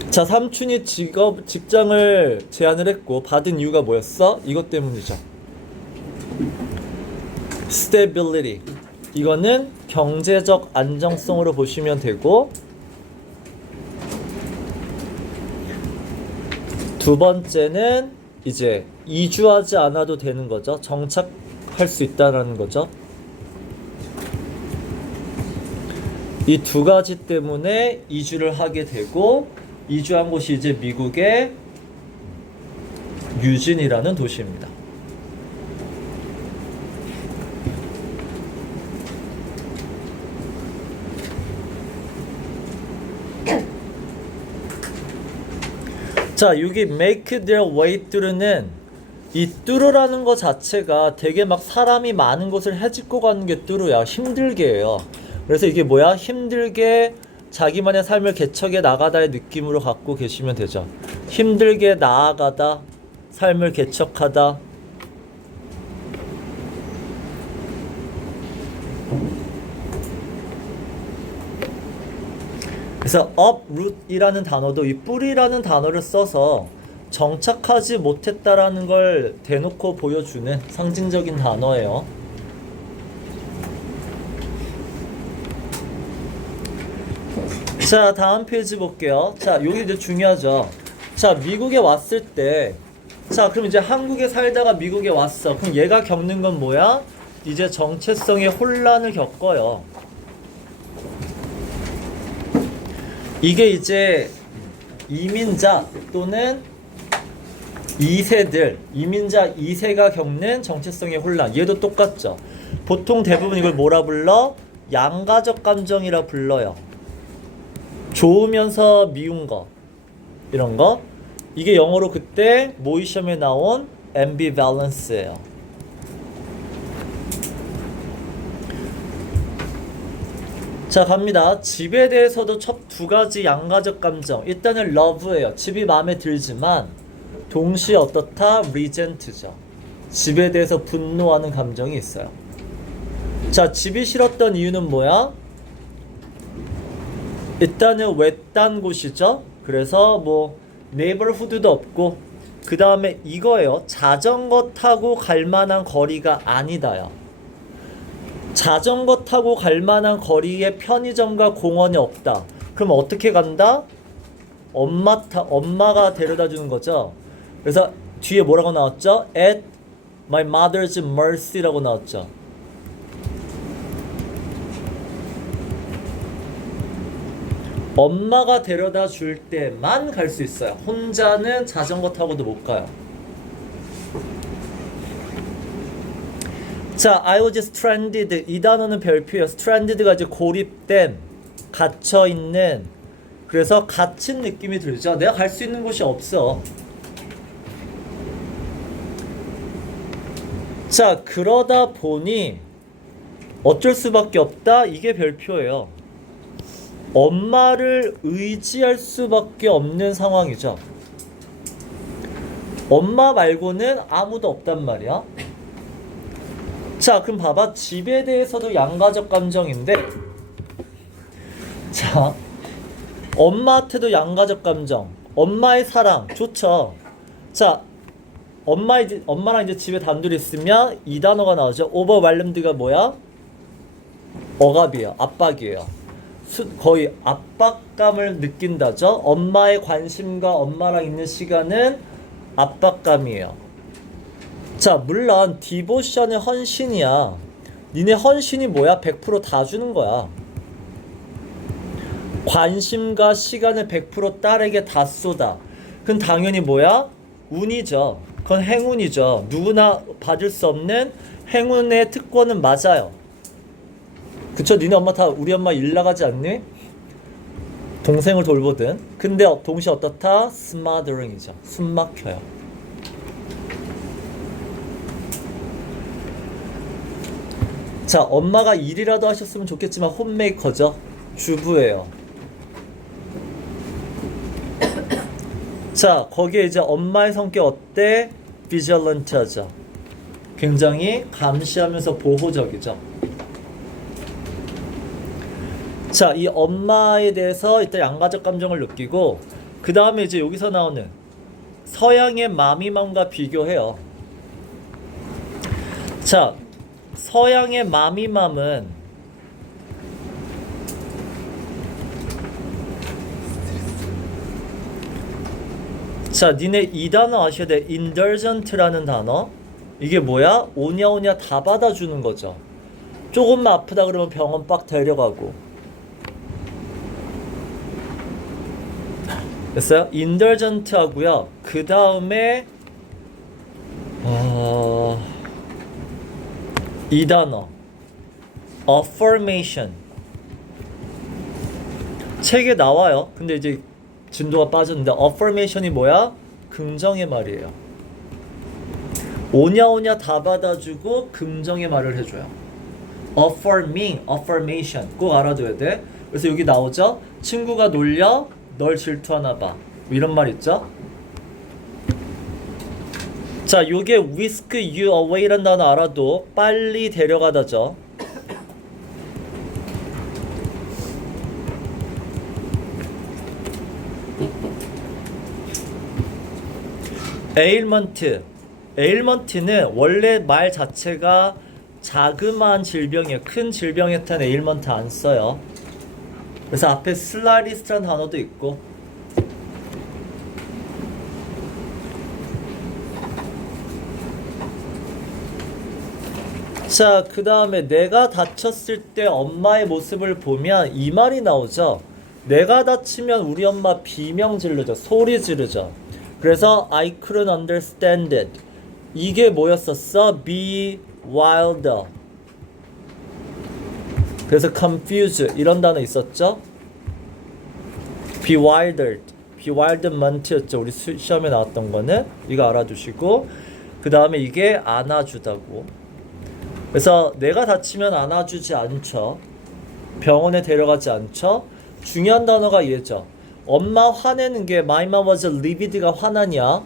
자, 삼촌이 직장을 제안을 했고 받은 이유가 뭐였어? 이것 때문이죠. stability. 이거는 경제적 안정성으로 보시면 되고, 두 번째는 이제 이주하지 않아도 되는 거죠. 정착할 수 있다라는 거죠. 이 두 가지 때문에 이주를 하게 되고 이주한 곳이 이제 미국의 유진이라는 도시입니다. 자, 여기 make their way through는 이 through라는 거 자체가 되게 막 사람이 많은 곳을 헤집고 가는 게 through야. 힘들게 해요. 그래서 이게 뭐야? 힘들게 자기만의 삶을 개척해 나가다의 느낌으로 갖고 계시면 되죠. 힘들게 나아가다, 삶을 개척하다. 그래서 uproot이라는 단어도 이 뿌리라는 단어를 써서 정착하지 못했다라는 걸 대놓고 보여주는 상징적인 단어예요. 자, 다음 페이지 볼게요. 자, 여기 이제 중요하죠. 자, 미국에 왔을 때, 자, 그럼 이제 한국에 살다가 미국에 왔어. 그럼 얘가 겪는 건 뭐야? 이제 정체성의 혼란을 겪어요. 이게 이제 이민자 또는 2세들, 이민자 2세가 겪는 정체성의 혼란. 얘도 똑같죠. 보통 대부분 이걸 뭐라 불러? 양가적 감정이라 불러요. 좋으면서 미운 거, 이런 거. 이게 영어로 그때 모의 시험에 나온 ambivalence예요. 자, 갑니다. 집에 대해서도 첫 두 가지 양가적 감정. 일단은 love예요. 집이 마음에 들지만 동시에 어떻다? resent죠. 집에 대해서 분노하는 감정이 있어요. 자, 집이 싫었던 이유는 뭐야? 일단은 외딴 곳이죠. 그래서 뭐 네이버후드도 없고, 그 다음에 이거예요. 자전거 타고 갈 만한 거리가 아니다요. 자전거 타고 갈 만한 거리에 편의점과 공원이 없다. 그럼 어떻게 간다? 엄마가 데려다 주는 거죠. 그래서 뒤에 뭐라고 나왔죠? At my mother's mercy라고 나왔죠. 엄마가 데려다 줄 때만 갈 수 있어요. 혼자는 자전거 타고도 못 가요. 자, I was stranded. 이 단어는 별표예요. stranded가 이제 고립된, 갇혀있는, 그래서 갇힌 느낌이 들죠. 내가 갈 수 있는 곳이 없어. 자, 그러다 보니 어쩔 수밖에 없다. 이게 별표예요. 엄마를 의지할 수밖에 없는 상황이죠. 엄마 말고는 아무도 없단 말이야. 자, 그럼 봐봐. 집에 대해서도 양가적 감정인데, 자, 엄마한테도 양가적 감정. 엄마의 사랑 좋죠. 자, 엄마랑 이제 집에 단둘이 있으면 이 단어가 나오죠. overwhelmed가 뭐야? 억압이에요. 압박이에요. 거의 압박감을 느낀다죠. 엄마의 관심과 엄마랑 있는 시간은 압박감이에요. 자, 물론 디보션의 헌신이야. 니네 헌신이 뭐야? 100% 다 주는 거야. 관심과 시간을 100% 딸에게 다 쏟아. 그건 당연히 뭐야? 운이죠. 그건 행운이죠. 누구나 받을 수 없는 행운의 특권은 맞아요. 그쵸? 니네 엄마 다 우리 엄마 일 나가지 않니? 동생을 돌보든. 근데 동시에 어떻다? 스마더링이죠. 숨 막혀요. 자, 엄마가 일이라도 하셨으면 좋겠지만 홈메이커죠. 주부예요. 자, 거기에 이제 엄마의 성격 어때? vigilant하죠. 굉장히 감시하면서 보호적이죠. 자, 이 엄마에 대해서 일단 양가적 감정을 느끼고, 그 다음에 이제 여기서 나오는 서양의 마미맘과 비교해요. 자, 서양의 마미맘은 자, 니네 이 단어 아셔야 돼. indulgent라는 단어. 이게 뭐야? 오냐오냐 다 받아주는 거죠. 조금만 아프다 그러면 병원 빡 데려가고, 됐어요? indulgent 하고요. 그 다음에 이 단어 affirmation 책에 나와요. 근데 이제 진도가 빠졌는데 affirmation이 뭐야? 긍정의 말이에요. 오냐 오냐 다 받아주고 긍정의 말을 해줘요. affirming, affirmation 꼭 알아둬야 돼. 그래서 여기 나오죠? 친구가 놀려 널 질투하나 봐. 이런 말 있죠? 자, 요게 whisk you away라는 단어 알아도 빨리 데려가다죠. 에일먼트는 원래 말 자체가 자그마한 질병이에요. 큰 질병에 탄 에일먼트 안 써요. 그래서 앞에 슬라리스트라는 단어도 있고. 자, 그 다음에 내가 다쳤을 때 엄마의 모습을 보면 이 말이 나오죠. 내가 다치면 우리 엄마 비명 지르죠. 소리 지르죠. 그래서 I couldn't understand it. 이게 뭐였었어? Be wilder. 그래서 confuse 이런 단어 있었죠? bewilderedment였죠. 우리 시험에 나왔던 거는 이거 알아두시고 그 다음에 이게 안아주다고. 그래서 내가 다치면 안아주지 않죠. 병원에 데려가지 않죠. 중요한 단어가 얘죠. 엄마 화내는 게 my mom was livid가 화나냐?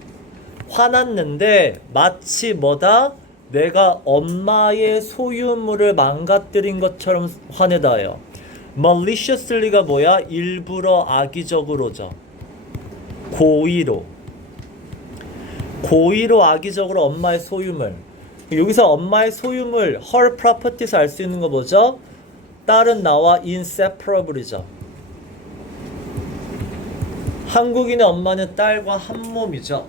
화났는데 마치 뭐다? 내가 엄마의 소유물을 망가뜨린 것처럼 화내다예요. maliciously가 뭐야? 일부러 악의적으로죠. 고의로 악의적으로 엄마의 소유물. 여기서 엄마의 소유물 her property에서 알 수 있는 거 뭐죠? 딸은 나와 inseparable이죠. 한국인의 엄마는 딸과 한 몸이죠.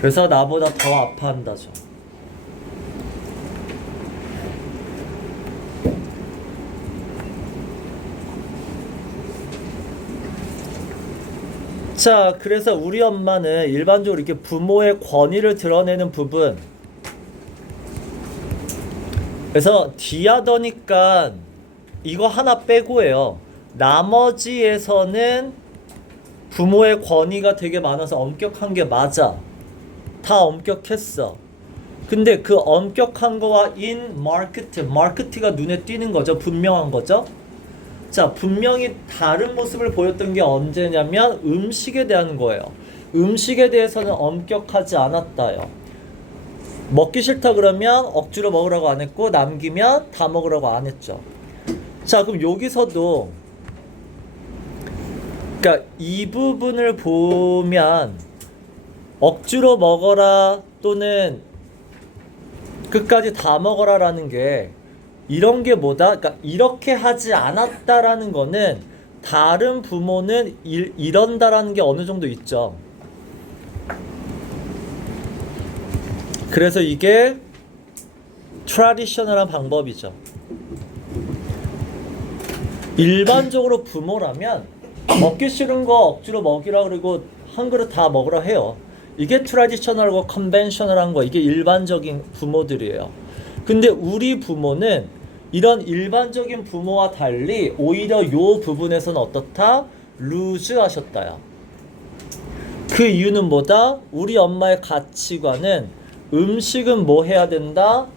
그래서 나보다 더 아파한다죠. 자, 그래서 우리 엄마는 일반적으로 이렇게 부모의 권위를 드러내는 부분. 그래서 디하더니까 이거 하나 빼고예요. 나머지에서는 부모의 권위가 되게 많아서 엄격한 게 맞아. 다 엄격했어. 근데 그 엄격한 거와 in market가 눈에 띄는 거죠. 분명한 거죠. 자, 분명히 다른 모습을 보였던 게 언제냐면 음식에 대한 거예요. 음식에 대해서는 엄격하지 않았다요. 먹기 싫다 그러면 억지로 먹으라고 안 했고 남기면 다 먹으라고 안 했죠. 자, 그럼 여기서도 그러니까 이 부분을 보면 억지로 먹어라 또는 끝까지 다 먹어라라는 게 이런 게 뭐다? 그러니까 이렇게 하지 않았다라는 거는 다른 부모는 이런다라는 게 어느 정도 있죠. 그래서 이게 트라디셔널한 방법이죠. 일반적으로 부모라면 먹기 싫은 거 억지로 먹이라 그러고 한 그릇 다 먹으라 해요. 이게 트라디셔널하고 컨벤셔널한 거, 이게 일반적인 부모들이에요. 근데 우리 부모는 이런 일반적인 부모와 달리 오히려 요 부분에서는 어떻다? 루즈 하셨다요. 그 이유는 뭐다? 우리 엄마의 가치관은 음식은 뭐 해야 된다?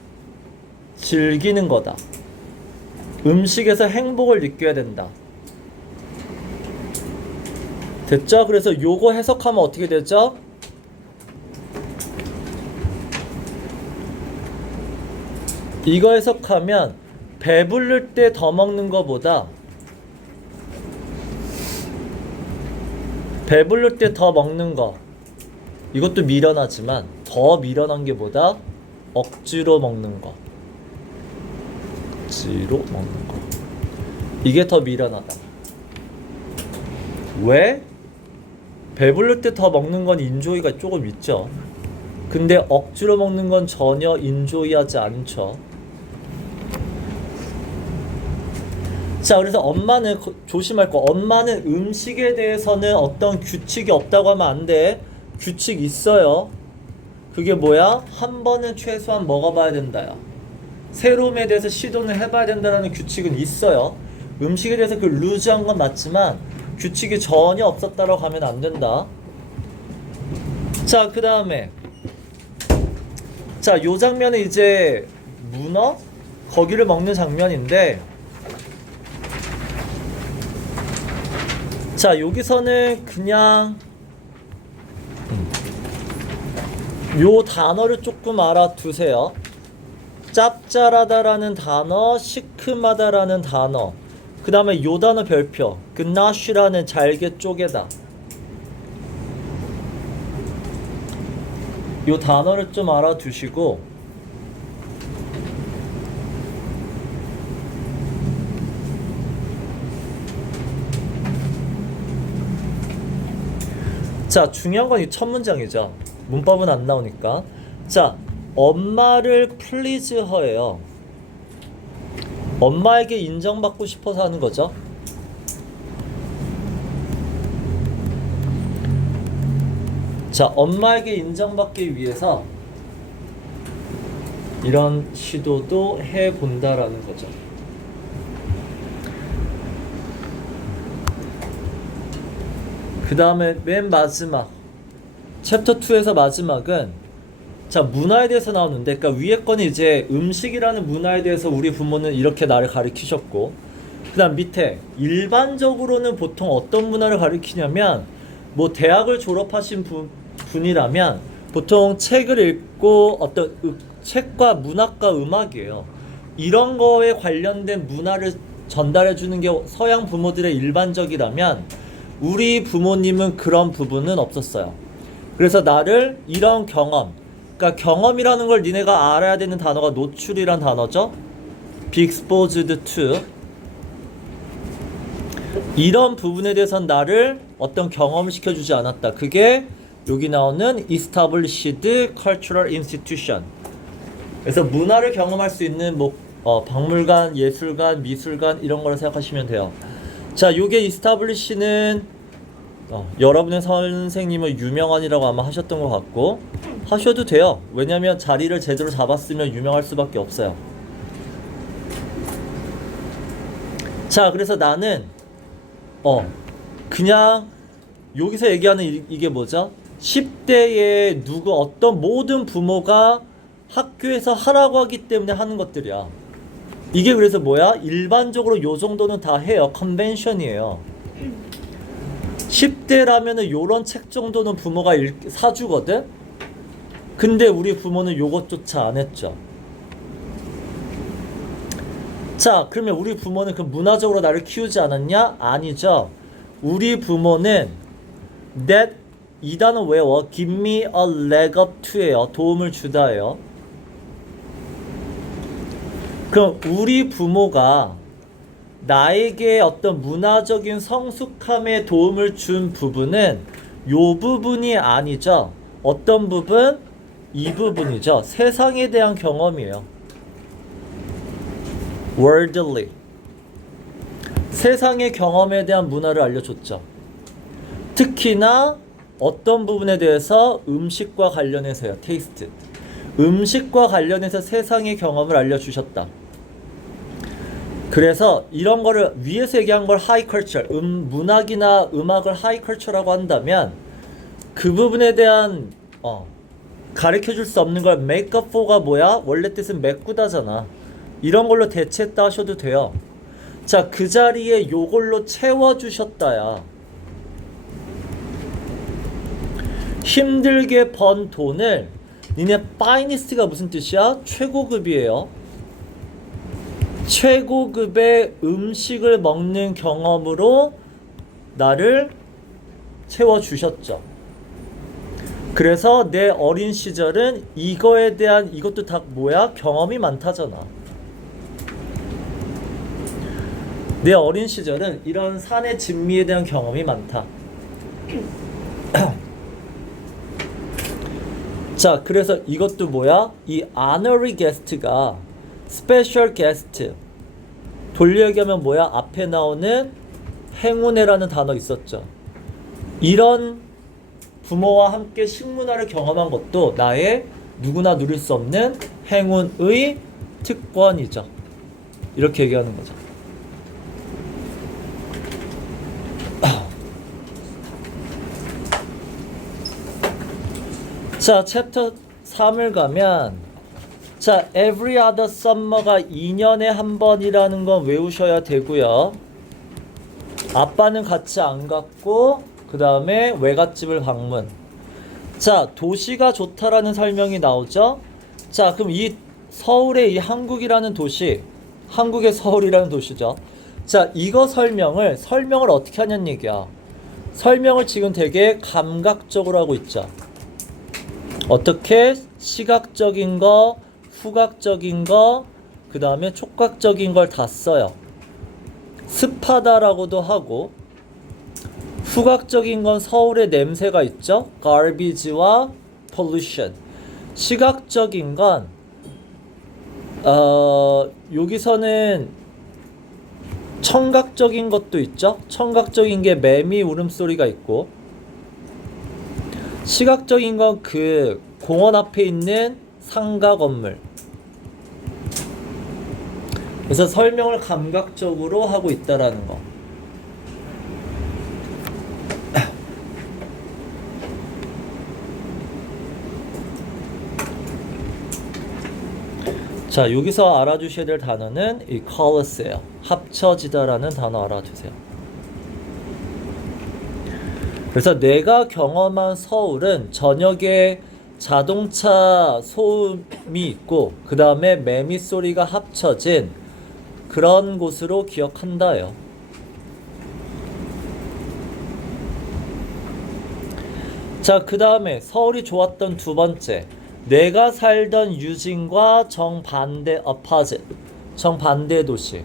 즐기는 거다. 음식에서 행복을 느껴야 된다. 됐죠? 그래서 요거 해석하면 어떻게 되죠? 이거 해석하면 배부를 때 더 먹는 거보다 배부를 때 더 먹는 거, 이것도 미련하지만 더 미련한 게 뭐다? 억지로 먹는 거. 억지로 먹는 거. 이게 더 미련하다. 왜? 배부를 때 더 먹는 건 인조이가 조금 있죠. 근데 억지로 먹는 건 전혀 인조이하지 않죠. 자, 그래서 엄마는 조심할 거. 엄마는 음식에 대해서는 어떤 규칙이 없다고 하면 안 돼. 규칙 있어요. 그게 뭐야? 한 번은 최소한 먹어봐야 된다야. 새로움에 대해서 시도는 해봐야 된다는 규칙은 있어요. 음식에 대해서 그 루즈한 건 맞지만 규칙이 전혀 없었다라고 하면 안 된다. 자, 그 다음에 자, 요 장면은 이제 문어? 거기를 먹는 장면인데, 자, 여기서는 그냥 요 단어를 조금 알아두세요. 짭짤하다라는 단어, 시큼하다라는 단어, 그 다음에 요 단어 별표, 그나쉬라는 잘게 쪼개다. 요 단어를 좀 알아두시고, 자, 중요한 건 이 첫 문장이죠. 문법은 안 나오니까. 자, 엄마를 플리즈 허예요. 엄마에게 인정받고 싶어서 하는 거죠. 자, 엄마에게 인정받기 위해서 이런 시도도 해본다라는 거죠. 그 다음에 맨 마지막 챕터 2에서 마지막은 자, 문화에 대해서 나오는데, 그러니까 위에 거는 이제 음식이라는 문화에 대해서 우리 부모는 이렇게 나를 가르치셨고, 그 다음 밑에 일반적으로는 보통 어떤 문화를 가르치냐면, 뭐 대학을 졸업하신 분이라면 보통 책을 읽고 어떤 책과 문학과 음악이에요. 이런 거에 관련된 문화를 전달해 주는 게 서양 부모들의 일반적이라면, 우리 부모님은 그런 부분은 없었어요. 그래서 나를 이런 경험, 그러니까 경험이라는 걸 니네가 알아야 되는 단어가 노출이란 단어죠. be exposed to. 이런 부분에 대해서는 나를 어떤 경험을 시켜주지 않았다. 그게 여기 나오는 established cultural institution. 그래서 문화를 경험할 수 있는 뭐 박물관, 예술관, 미술관 이런 거를 생각하시면 돼요. 자, 요게 establish는 여러분의 선생님은 유명한이라고 아마 하셨던 것 같고, 하셔도 돼요. 왜냐면 자리를 제대로 잡았으면 유명할 수밖에 없어요. 자, 그래서 나는 그냥 여기서 얘기하는 이게 뭐죠? 10대에 어떤 모든 부모가 학교에서 하라고 하기 때문에 하는 것들이야. 이게 그래서 뭐야? 일반적으로 요 정도는 다 해요. 컨벤션이에요. 10대라면은 요런 책 정도는 부모가 사주거든? 근데 우리 부모는 요것조차 안 했죠. 자, 그러면 우리 부모는 그 문화적으로 나를 키우지 않았냐? 아니죠. 우리 부모는 that, 이 단어 외워. give me a leg up to예요. 도움을 주다예요. 그럼 우리 부모가 나에게 어떤 문화적인 성숙함에 도움을 준 부분은 요 부분이 아니죠. 어떤 부분? 이 부분이죠. 세상에 대한 경험이에요. worldly. 세상의 경험에 대한 문화를 알려줬죠. 특히나 어떤 부분에 대해서 음식과 관련해서요. 테이스트. 음식과 관련해서 세상의 경험을 알려주셨다. 그래서 이런 거를 위에서 얘기한 걸 하이컬처, 문학이나 음악을 하이컬처라고 한다면 그 부분에 대한 가르쳐줄 수 없는 걸 make up for가 뭐야? 원래 뜻은 메꾸다잖아. 이런 걸로 대체했다 하셔도 돼요. 자, 그 자리에 요걸로 채워주셨다야. 힘들게 번 돈을 니네 파이니스트가 무슨 뜻이야? 최고급이에요. 최고급의 음식을 먹는 경험으로 나를 채워주셨죠. 그래서 내 어린 시절은 이거에 대한, 이것도 다 뭐야? 경험이 많다잖아. 내 어린 시절은 이런 산의 진미에 대한 경험이 많다. 자, 그래서 이것도 뭐야? 이 honorary guest가 special guest, 돌려 얘기하면 뭐야? 앞에 나오는 행운회라는 단어 있었죠. 이런 부모와 함께 식문화를 경험한 것도 나의 누구나 누릴 수 없는 행운의 특권이죠. 이렇게 얘기하는 거죠. 자, 챕터 3을 가면 자, every other summer가 2년에 한 번이라는 건 외우셔야 되고요. 아빠는 같이 안 갔고 그 다음에 외갓집을 방문. 자, 도시가 좋다라는 설명이 나오죠. 자, 그럼 이 서울의 이 한국이라는 도시, 한국의 서울이라는 도시죠. 자, 이거 설명을 어떻게 하냐는 얘기야. 설명을 지금 되게 감각적으로 하고 있죠. 어떻게? 시각적인 거, 후각적인 거, 그 다음에 촉각적인 걸 다 써요. 습하다라고도 하고, 후각적인 건 서울의 냄새가 있죠. garbage와 pollution. 시각적인 건 여기서는 청각적인 것도 있죠. 청각적인 게 매미 울음소리가 있고, 시각적인 건 그 공원 앞에 있는 상가 건물. 그래서 설명을 감각적으로 하고 있다라는 거. 자, 여기서 알아주셔야 될 단어는 이 coalesce예요. 합쳐지다라는 단어 알아두세요. 그래서 내가 경험한 서울은 저녁에 자동차 소음이 있고 그 다음에 매미 소리가 합쳐진 그런 곳으로 기억한다요. 자, 그 다음에 서울이 좋았던 두 번째, 내가 살던 유진과 정반대 opposite, 정반대 도시.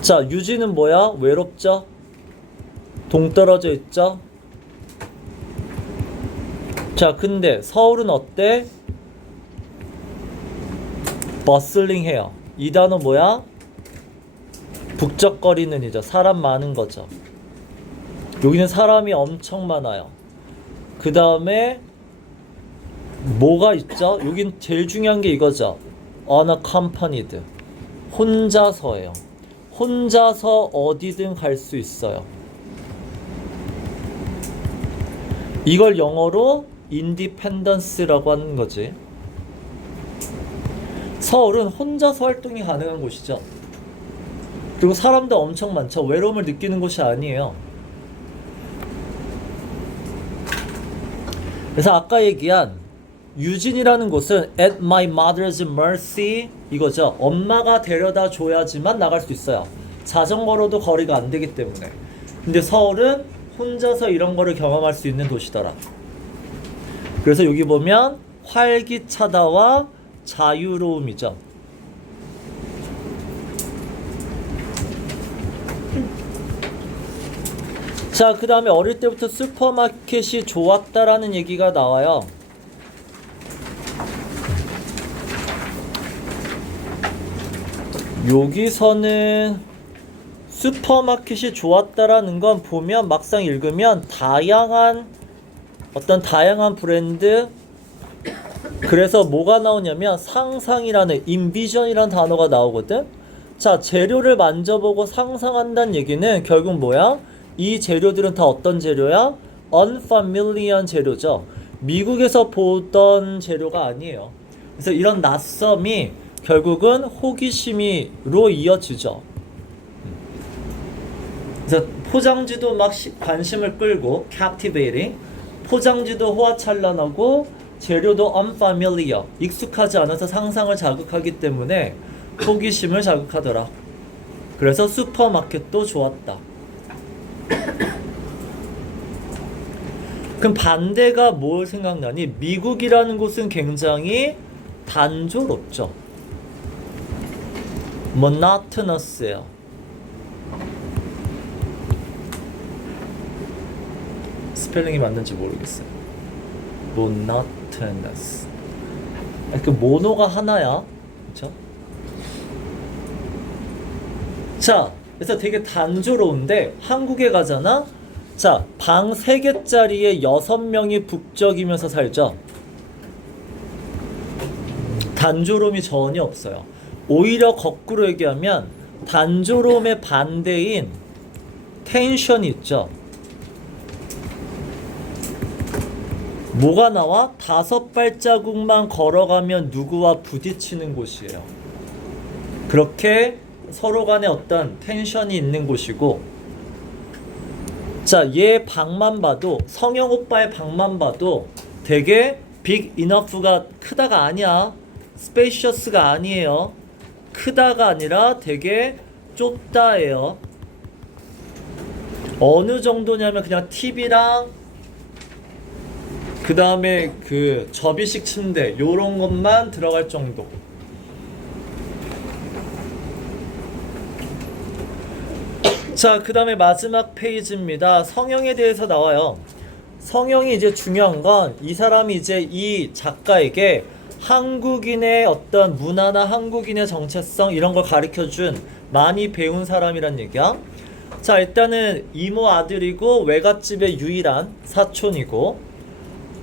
자, 유진은 뭐야? 외롭죠? 동떨어져 있죠? 자, 근데 서울은 어때? 버슬링해요. 이 단어 뭐야? 북적거리는 이죠. 사람 많은 거죠. 여기는 사람이 엄청 많아요. 그 다음에 뭐가 있죠? 여긴 제일 중요한 게 이거죠. unaccompanied. 혼자서예요. 혼자서 어디든 갈 수 있어요. 이걸 영어로 independence라고 하는 거지. 서울은 혼자서 활동이 가능한 곳이죠. 그리고 사람도 엄청 많죠. 외로움을 느끼는 곳이 아니에요. 그래서 아까 얘기한 유진이라는 곳은 at my mother's mercy 이거죠. 엄마가 데려다 줘야지만 나갈 수 있어요. 자전거로도 거리가 안 되기 때문에. 근데 서울은 혼자서 이런 거를 경험할 수 있는 도시더라. 그래서 여기 보면 활기차다와 자유로움이죠. 자, 그 다음에 어릴 때부터 슈퍼마켓이 좋았다라는 얘기가 나와요. 여기서는 슈퍼마켓이 좋았다라는 건 보면 막상 읽으면 다양한 브랜드, 그래서 뭐가 나오냐면 상상이라는 인비전이라는 단어가 나오거든. 자, 재료를 만져보고 상상한다는 얘기는 결국 뭐야? 이 재료들은 다 어떤 재료야? unfamiliar 재료죠. 미국에서 보던 재료가 아니에요. 그래서 이런 낯섦이 결국은 호기심으로 이어지죠. 그래서 포장지도 막 관심을 끌고 captivating, 포장지도 호화찬란하고 재료도 unfamiliar, 익숙하지 않아서 상상을 자극하기 때문에 호기심을 자극하더라. 그래서 슈퍼마켓도 좋았다. 그럼 반대가 뭘 생각나니? 미국이라는 곳은 굉장히 단조롭죠. monotonous예요. 스펠링이 맞는지 모르겠어요. monotonous. 그 모노가 하나야, 그렇죠? 자, 그래서 되게 단조로운데 한국에 가잖아. 자, 방 3개짜리에 6명이 북적이면서 살죠. 단조로움이 전혀 없어요. 오히려 거꾸로 얘기하면 단조로움의 반대인 텐션이 있죠. 뭐가 나와? 5발자국만 걸어가면 누구와 부딪히는 곳이에요. 그렇게 서로 간에 어떤 텐션이 있는 곳이고, 자, 얘 방만 봐도, 성형 오빠의 방만 봐도 되게 빅 이너프가 크다가 아니야. 스페이셔스가 아니에요. 크다가 아니라 되게 좁다예요. 어느 정도냐면 그냥 TV랑 그 다음에 그 접이식 침대 요런 것만 들어갈 정도. 자, 그 다음에 마지막 페이지입니다. 성형에 대해서 나와요. 성형이 이제 중요한 건 이 사람이 이제 이 작가에게 한국인의 어떤 문화나 한국인의 정체성 이런 걸 가르쳐준 많이 배운 사람이란 얘기야. 자, 일단은 이모 아들이고 외갓집의 유일한 사촌이고,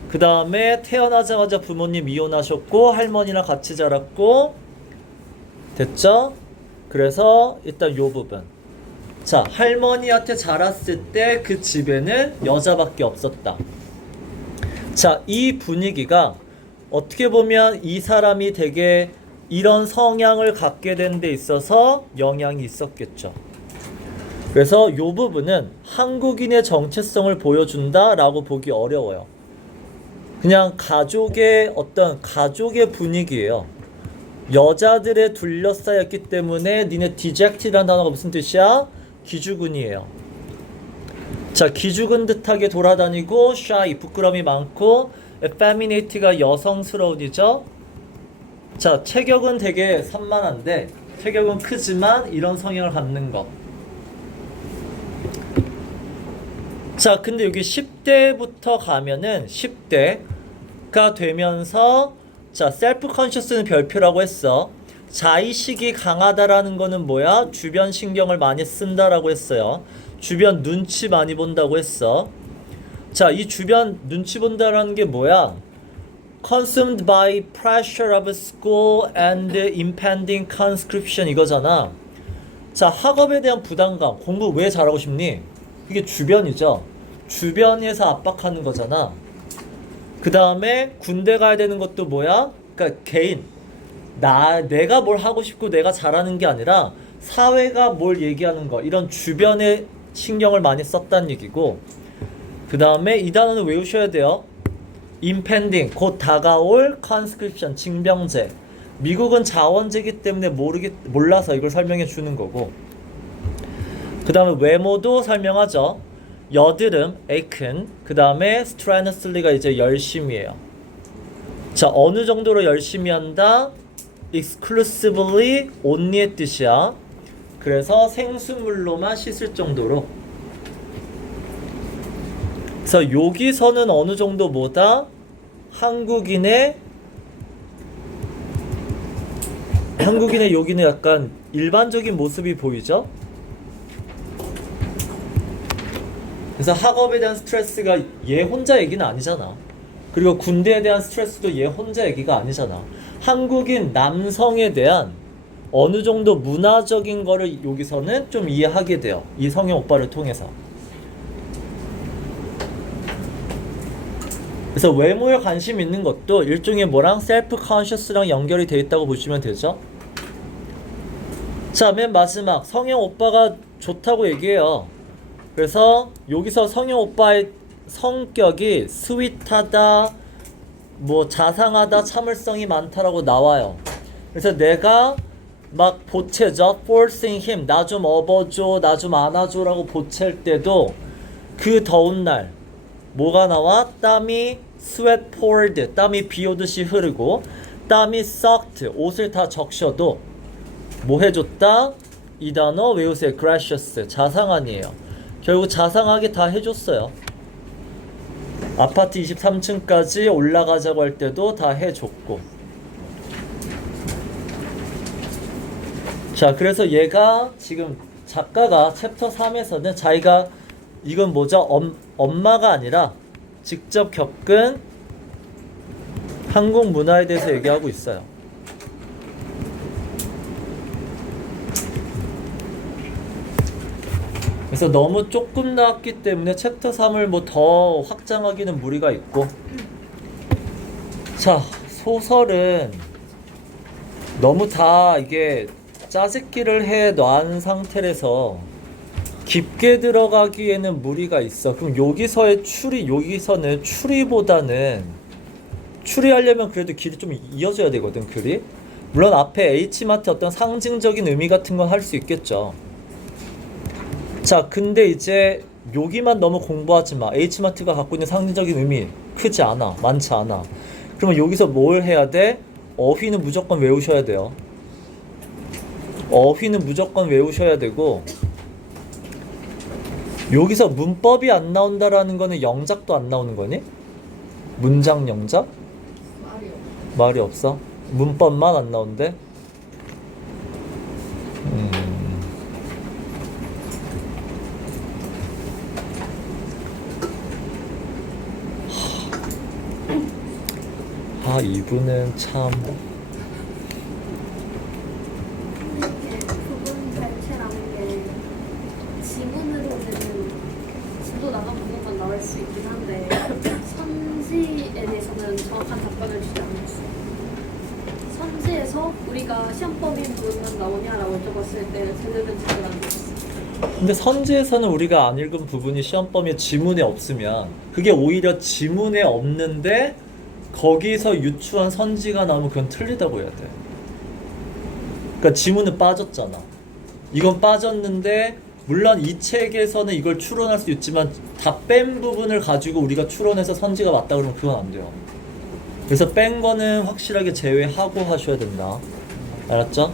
그 다음에 태어나자마자 부모님 이혼하셨고 할머니랑 같이 자랐고, 됐죠? 그래서 일단 요 부분. 자, 할머니한테 자랐을 때 그 집에는 여자밖에 없었다. 자, 이 분위기가 어떻게 보면 이 사람이 되게 이런 성향을 갖게 된 데 있어서 영향이 있었겠죠. 그래서 요 부분은 한국인의 정체성을 보여준다 라고 보기 어려워요. 그냥 가족의 어떤 가족의 분위기예요. 여자들에 둘러싸였기 때문에 니네 dejected라는 단어가 무슨 뜻이야? 기죽은이에요. 자, 기죽은 듯하게 돌아다니고 shy, 부끄러움이 많고 effeminate가 여성스러운이죠. 자, 체격은 되게 산만한데 체격은 크지만 이런 성향을 갖는 것. 자, 근데 여기 10대부터 가면은 10대가 되면서 자, 셀프 컨셔스는 별표라고 했어. 자의식이 강하다라는 거는 뭐야? 주변 신경을 많이 쓴다라고 했어요. 주변 눈치 많이 본다고 했어. 자, 이 주변 눈치 본다라는 게 뭐야? Consumed by pressure of school and impending conscription 이거잖아. 자, 학업에 대한 부담감, 공부 왜 잘하고 싶니? 그게 주변이죠. 주변에서 압박하는 거잖아. 그 다음에 군대 가야 되는 것도 뭐야? 그러니까 개인. 내가 뭘 하고 싶고 내가 잘하는 게 아니라 사회가 뭘 얘기하는 거, 이런 주변에 신경을 많이 썼다는 얘기고, 그 다음에 이 단어는 외우셔야 돼요. impending, 곧 다가올 conscription, 징병제. 미국은 자원제이기 때문에 몰라서 이걸 설명해 주는 거고, 그 다음에 외모도 설명하죠. 여드름, 에이큰, 그 다음에 strenuously가 이제 열심히예요. 자, 어느 정도로 열심히 한다? exclusively, only의 뜻이야. 그래서 생수물로만 씻을 정도로. 그래서 여기서는 어느 정도 뭐다? 한국인의 여기는 약간 일반적인 모습이 보이죠? 그래서 학업에 대한 스트레스가 얘 혼자 얘기는 아니잖아. 그리고 군대에 대한 스트레스도 얘 혼자 얘기가 아니잖아. 한국인 남성에 대한 어느 정도 문화적인 거를 여기서는 좀 이해하게 돼요. 이 성형 오빠를 통해서. 그래서 외모에 관심 있는 것도 일종의 뭐랑 셀프 컨셔스랑 연결이 돼 있다고 보시면 되죠. 자, 맨 마지막 성형 오빠가 좋다고 얘기해요. 그래서 여기서 성형 오빠의 성격이 스윗하다, 뭐 자상하다, 참을성이 많다라고 나와요. 그래서 내가 막 보채죠. forcing him, 나 좀 업어줘, 나 좀 안아줘라고 보챌 때도 그 더운 날 뭐가 나와? 땀이 sweat poured, 땀이 비 오듯이 흐르고, 땀이 sucked, 옷을 다 적셔도 뭐 해줬다? 이 단어 외우세요. gracious, 자상한이에요. 결국 자상하게 다 해줬어요. 아파트 23층까지 올라가자고 할 때도 다 해줬고. 자, 그래서 얘가 지금 작가가 챕터 3에서는 자기가 이건 뭐죠? 엄마가 아니라 직접 겪은 한국 문화에 대해서 얘기하고 있어요. 그래서 너무 조금 나왔기 때문에 챕터 3을 뭐 더 확장하기는 무리가 있고. 자, 소설은 너무 다 이게 짜집기를 해 놓은 상태라서 깊게 들어가기에는 무리가 있어. 그럼 여기서는 추리보다는 추리하려면 그래도 길이 좀 이어져야 되거든, 글이. 물론 앞에 H마트 어떤 상징적인 의미 같은 건 할 수 있겠죠. 자, 근데 이제 여기만 너무 공부하지 마. H마트가 갖고 있는 상징적인 의미 크지 않아, 많지 않아. 그러면 여기서 뭘 해야 돼? 어휘는 무조건 외우셔야 돼요. 어휘는 무조건 외우셔야 되고, 여기서 문법이 안 나온다라는 거는 영작도 안 나오는 거니? 문장 영작? 말이 없어? 문법만 안 나온대? 이분은 참 부분 자체라는 게 지문으로는 진도 나간 부분만 나올 수 있긴 한데 선지에 대해서는 정확한 답변을 주지 않았어요. 선지에서 우리가 시험법인 부분만 나오냐라고 여쭤봤을 때 제대로 답을 안 줬어요. 근데 선지에서는 우리가 안 읽은 부분이 시험범위에 지문에 없으면 그게 오히려 지문에 없는데 거기서 유추한 선지가 나오면 그건 틀리다고 해야 돼. 그러니까 지문은 빠졌잖아. 이건 빠졌는데 물론 이 책에서는 이걸 추론할 수 있지만 다 뺀 부분을 가지고 우리가 추론해서 선지가 맞다 그러면 그건 안 돼요. 그래서 뺀 거는 확실하게 제외하고 하셔야 된다. 알았죠?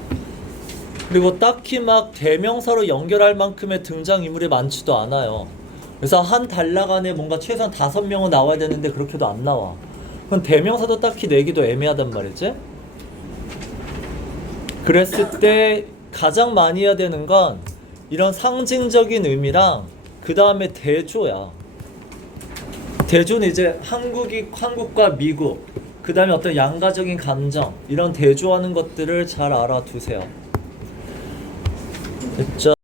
그리고 딱히 막 대명사로 연결할 만큼의 등장인물이 많지도 않아요. 그래서 한 단락 안에 뭔가 최소한 5명은 나와야 되는데 그렇게도 안 나와. 그럼 대명사도 딱히 내기도 애매하단 말이지. 그랬을 때 가장 많이 해야 되는 건 이런 상징적인 의미랑 그 다음에 대조야. 대조는 이제 한국과 미국, 그 다음에 어떤 양가적인 감정, 이런 대조하는 것들을 잘 알아두세요. 됐죠?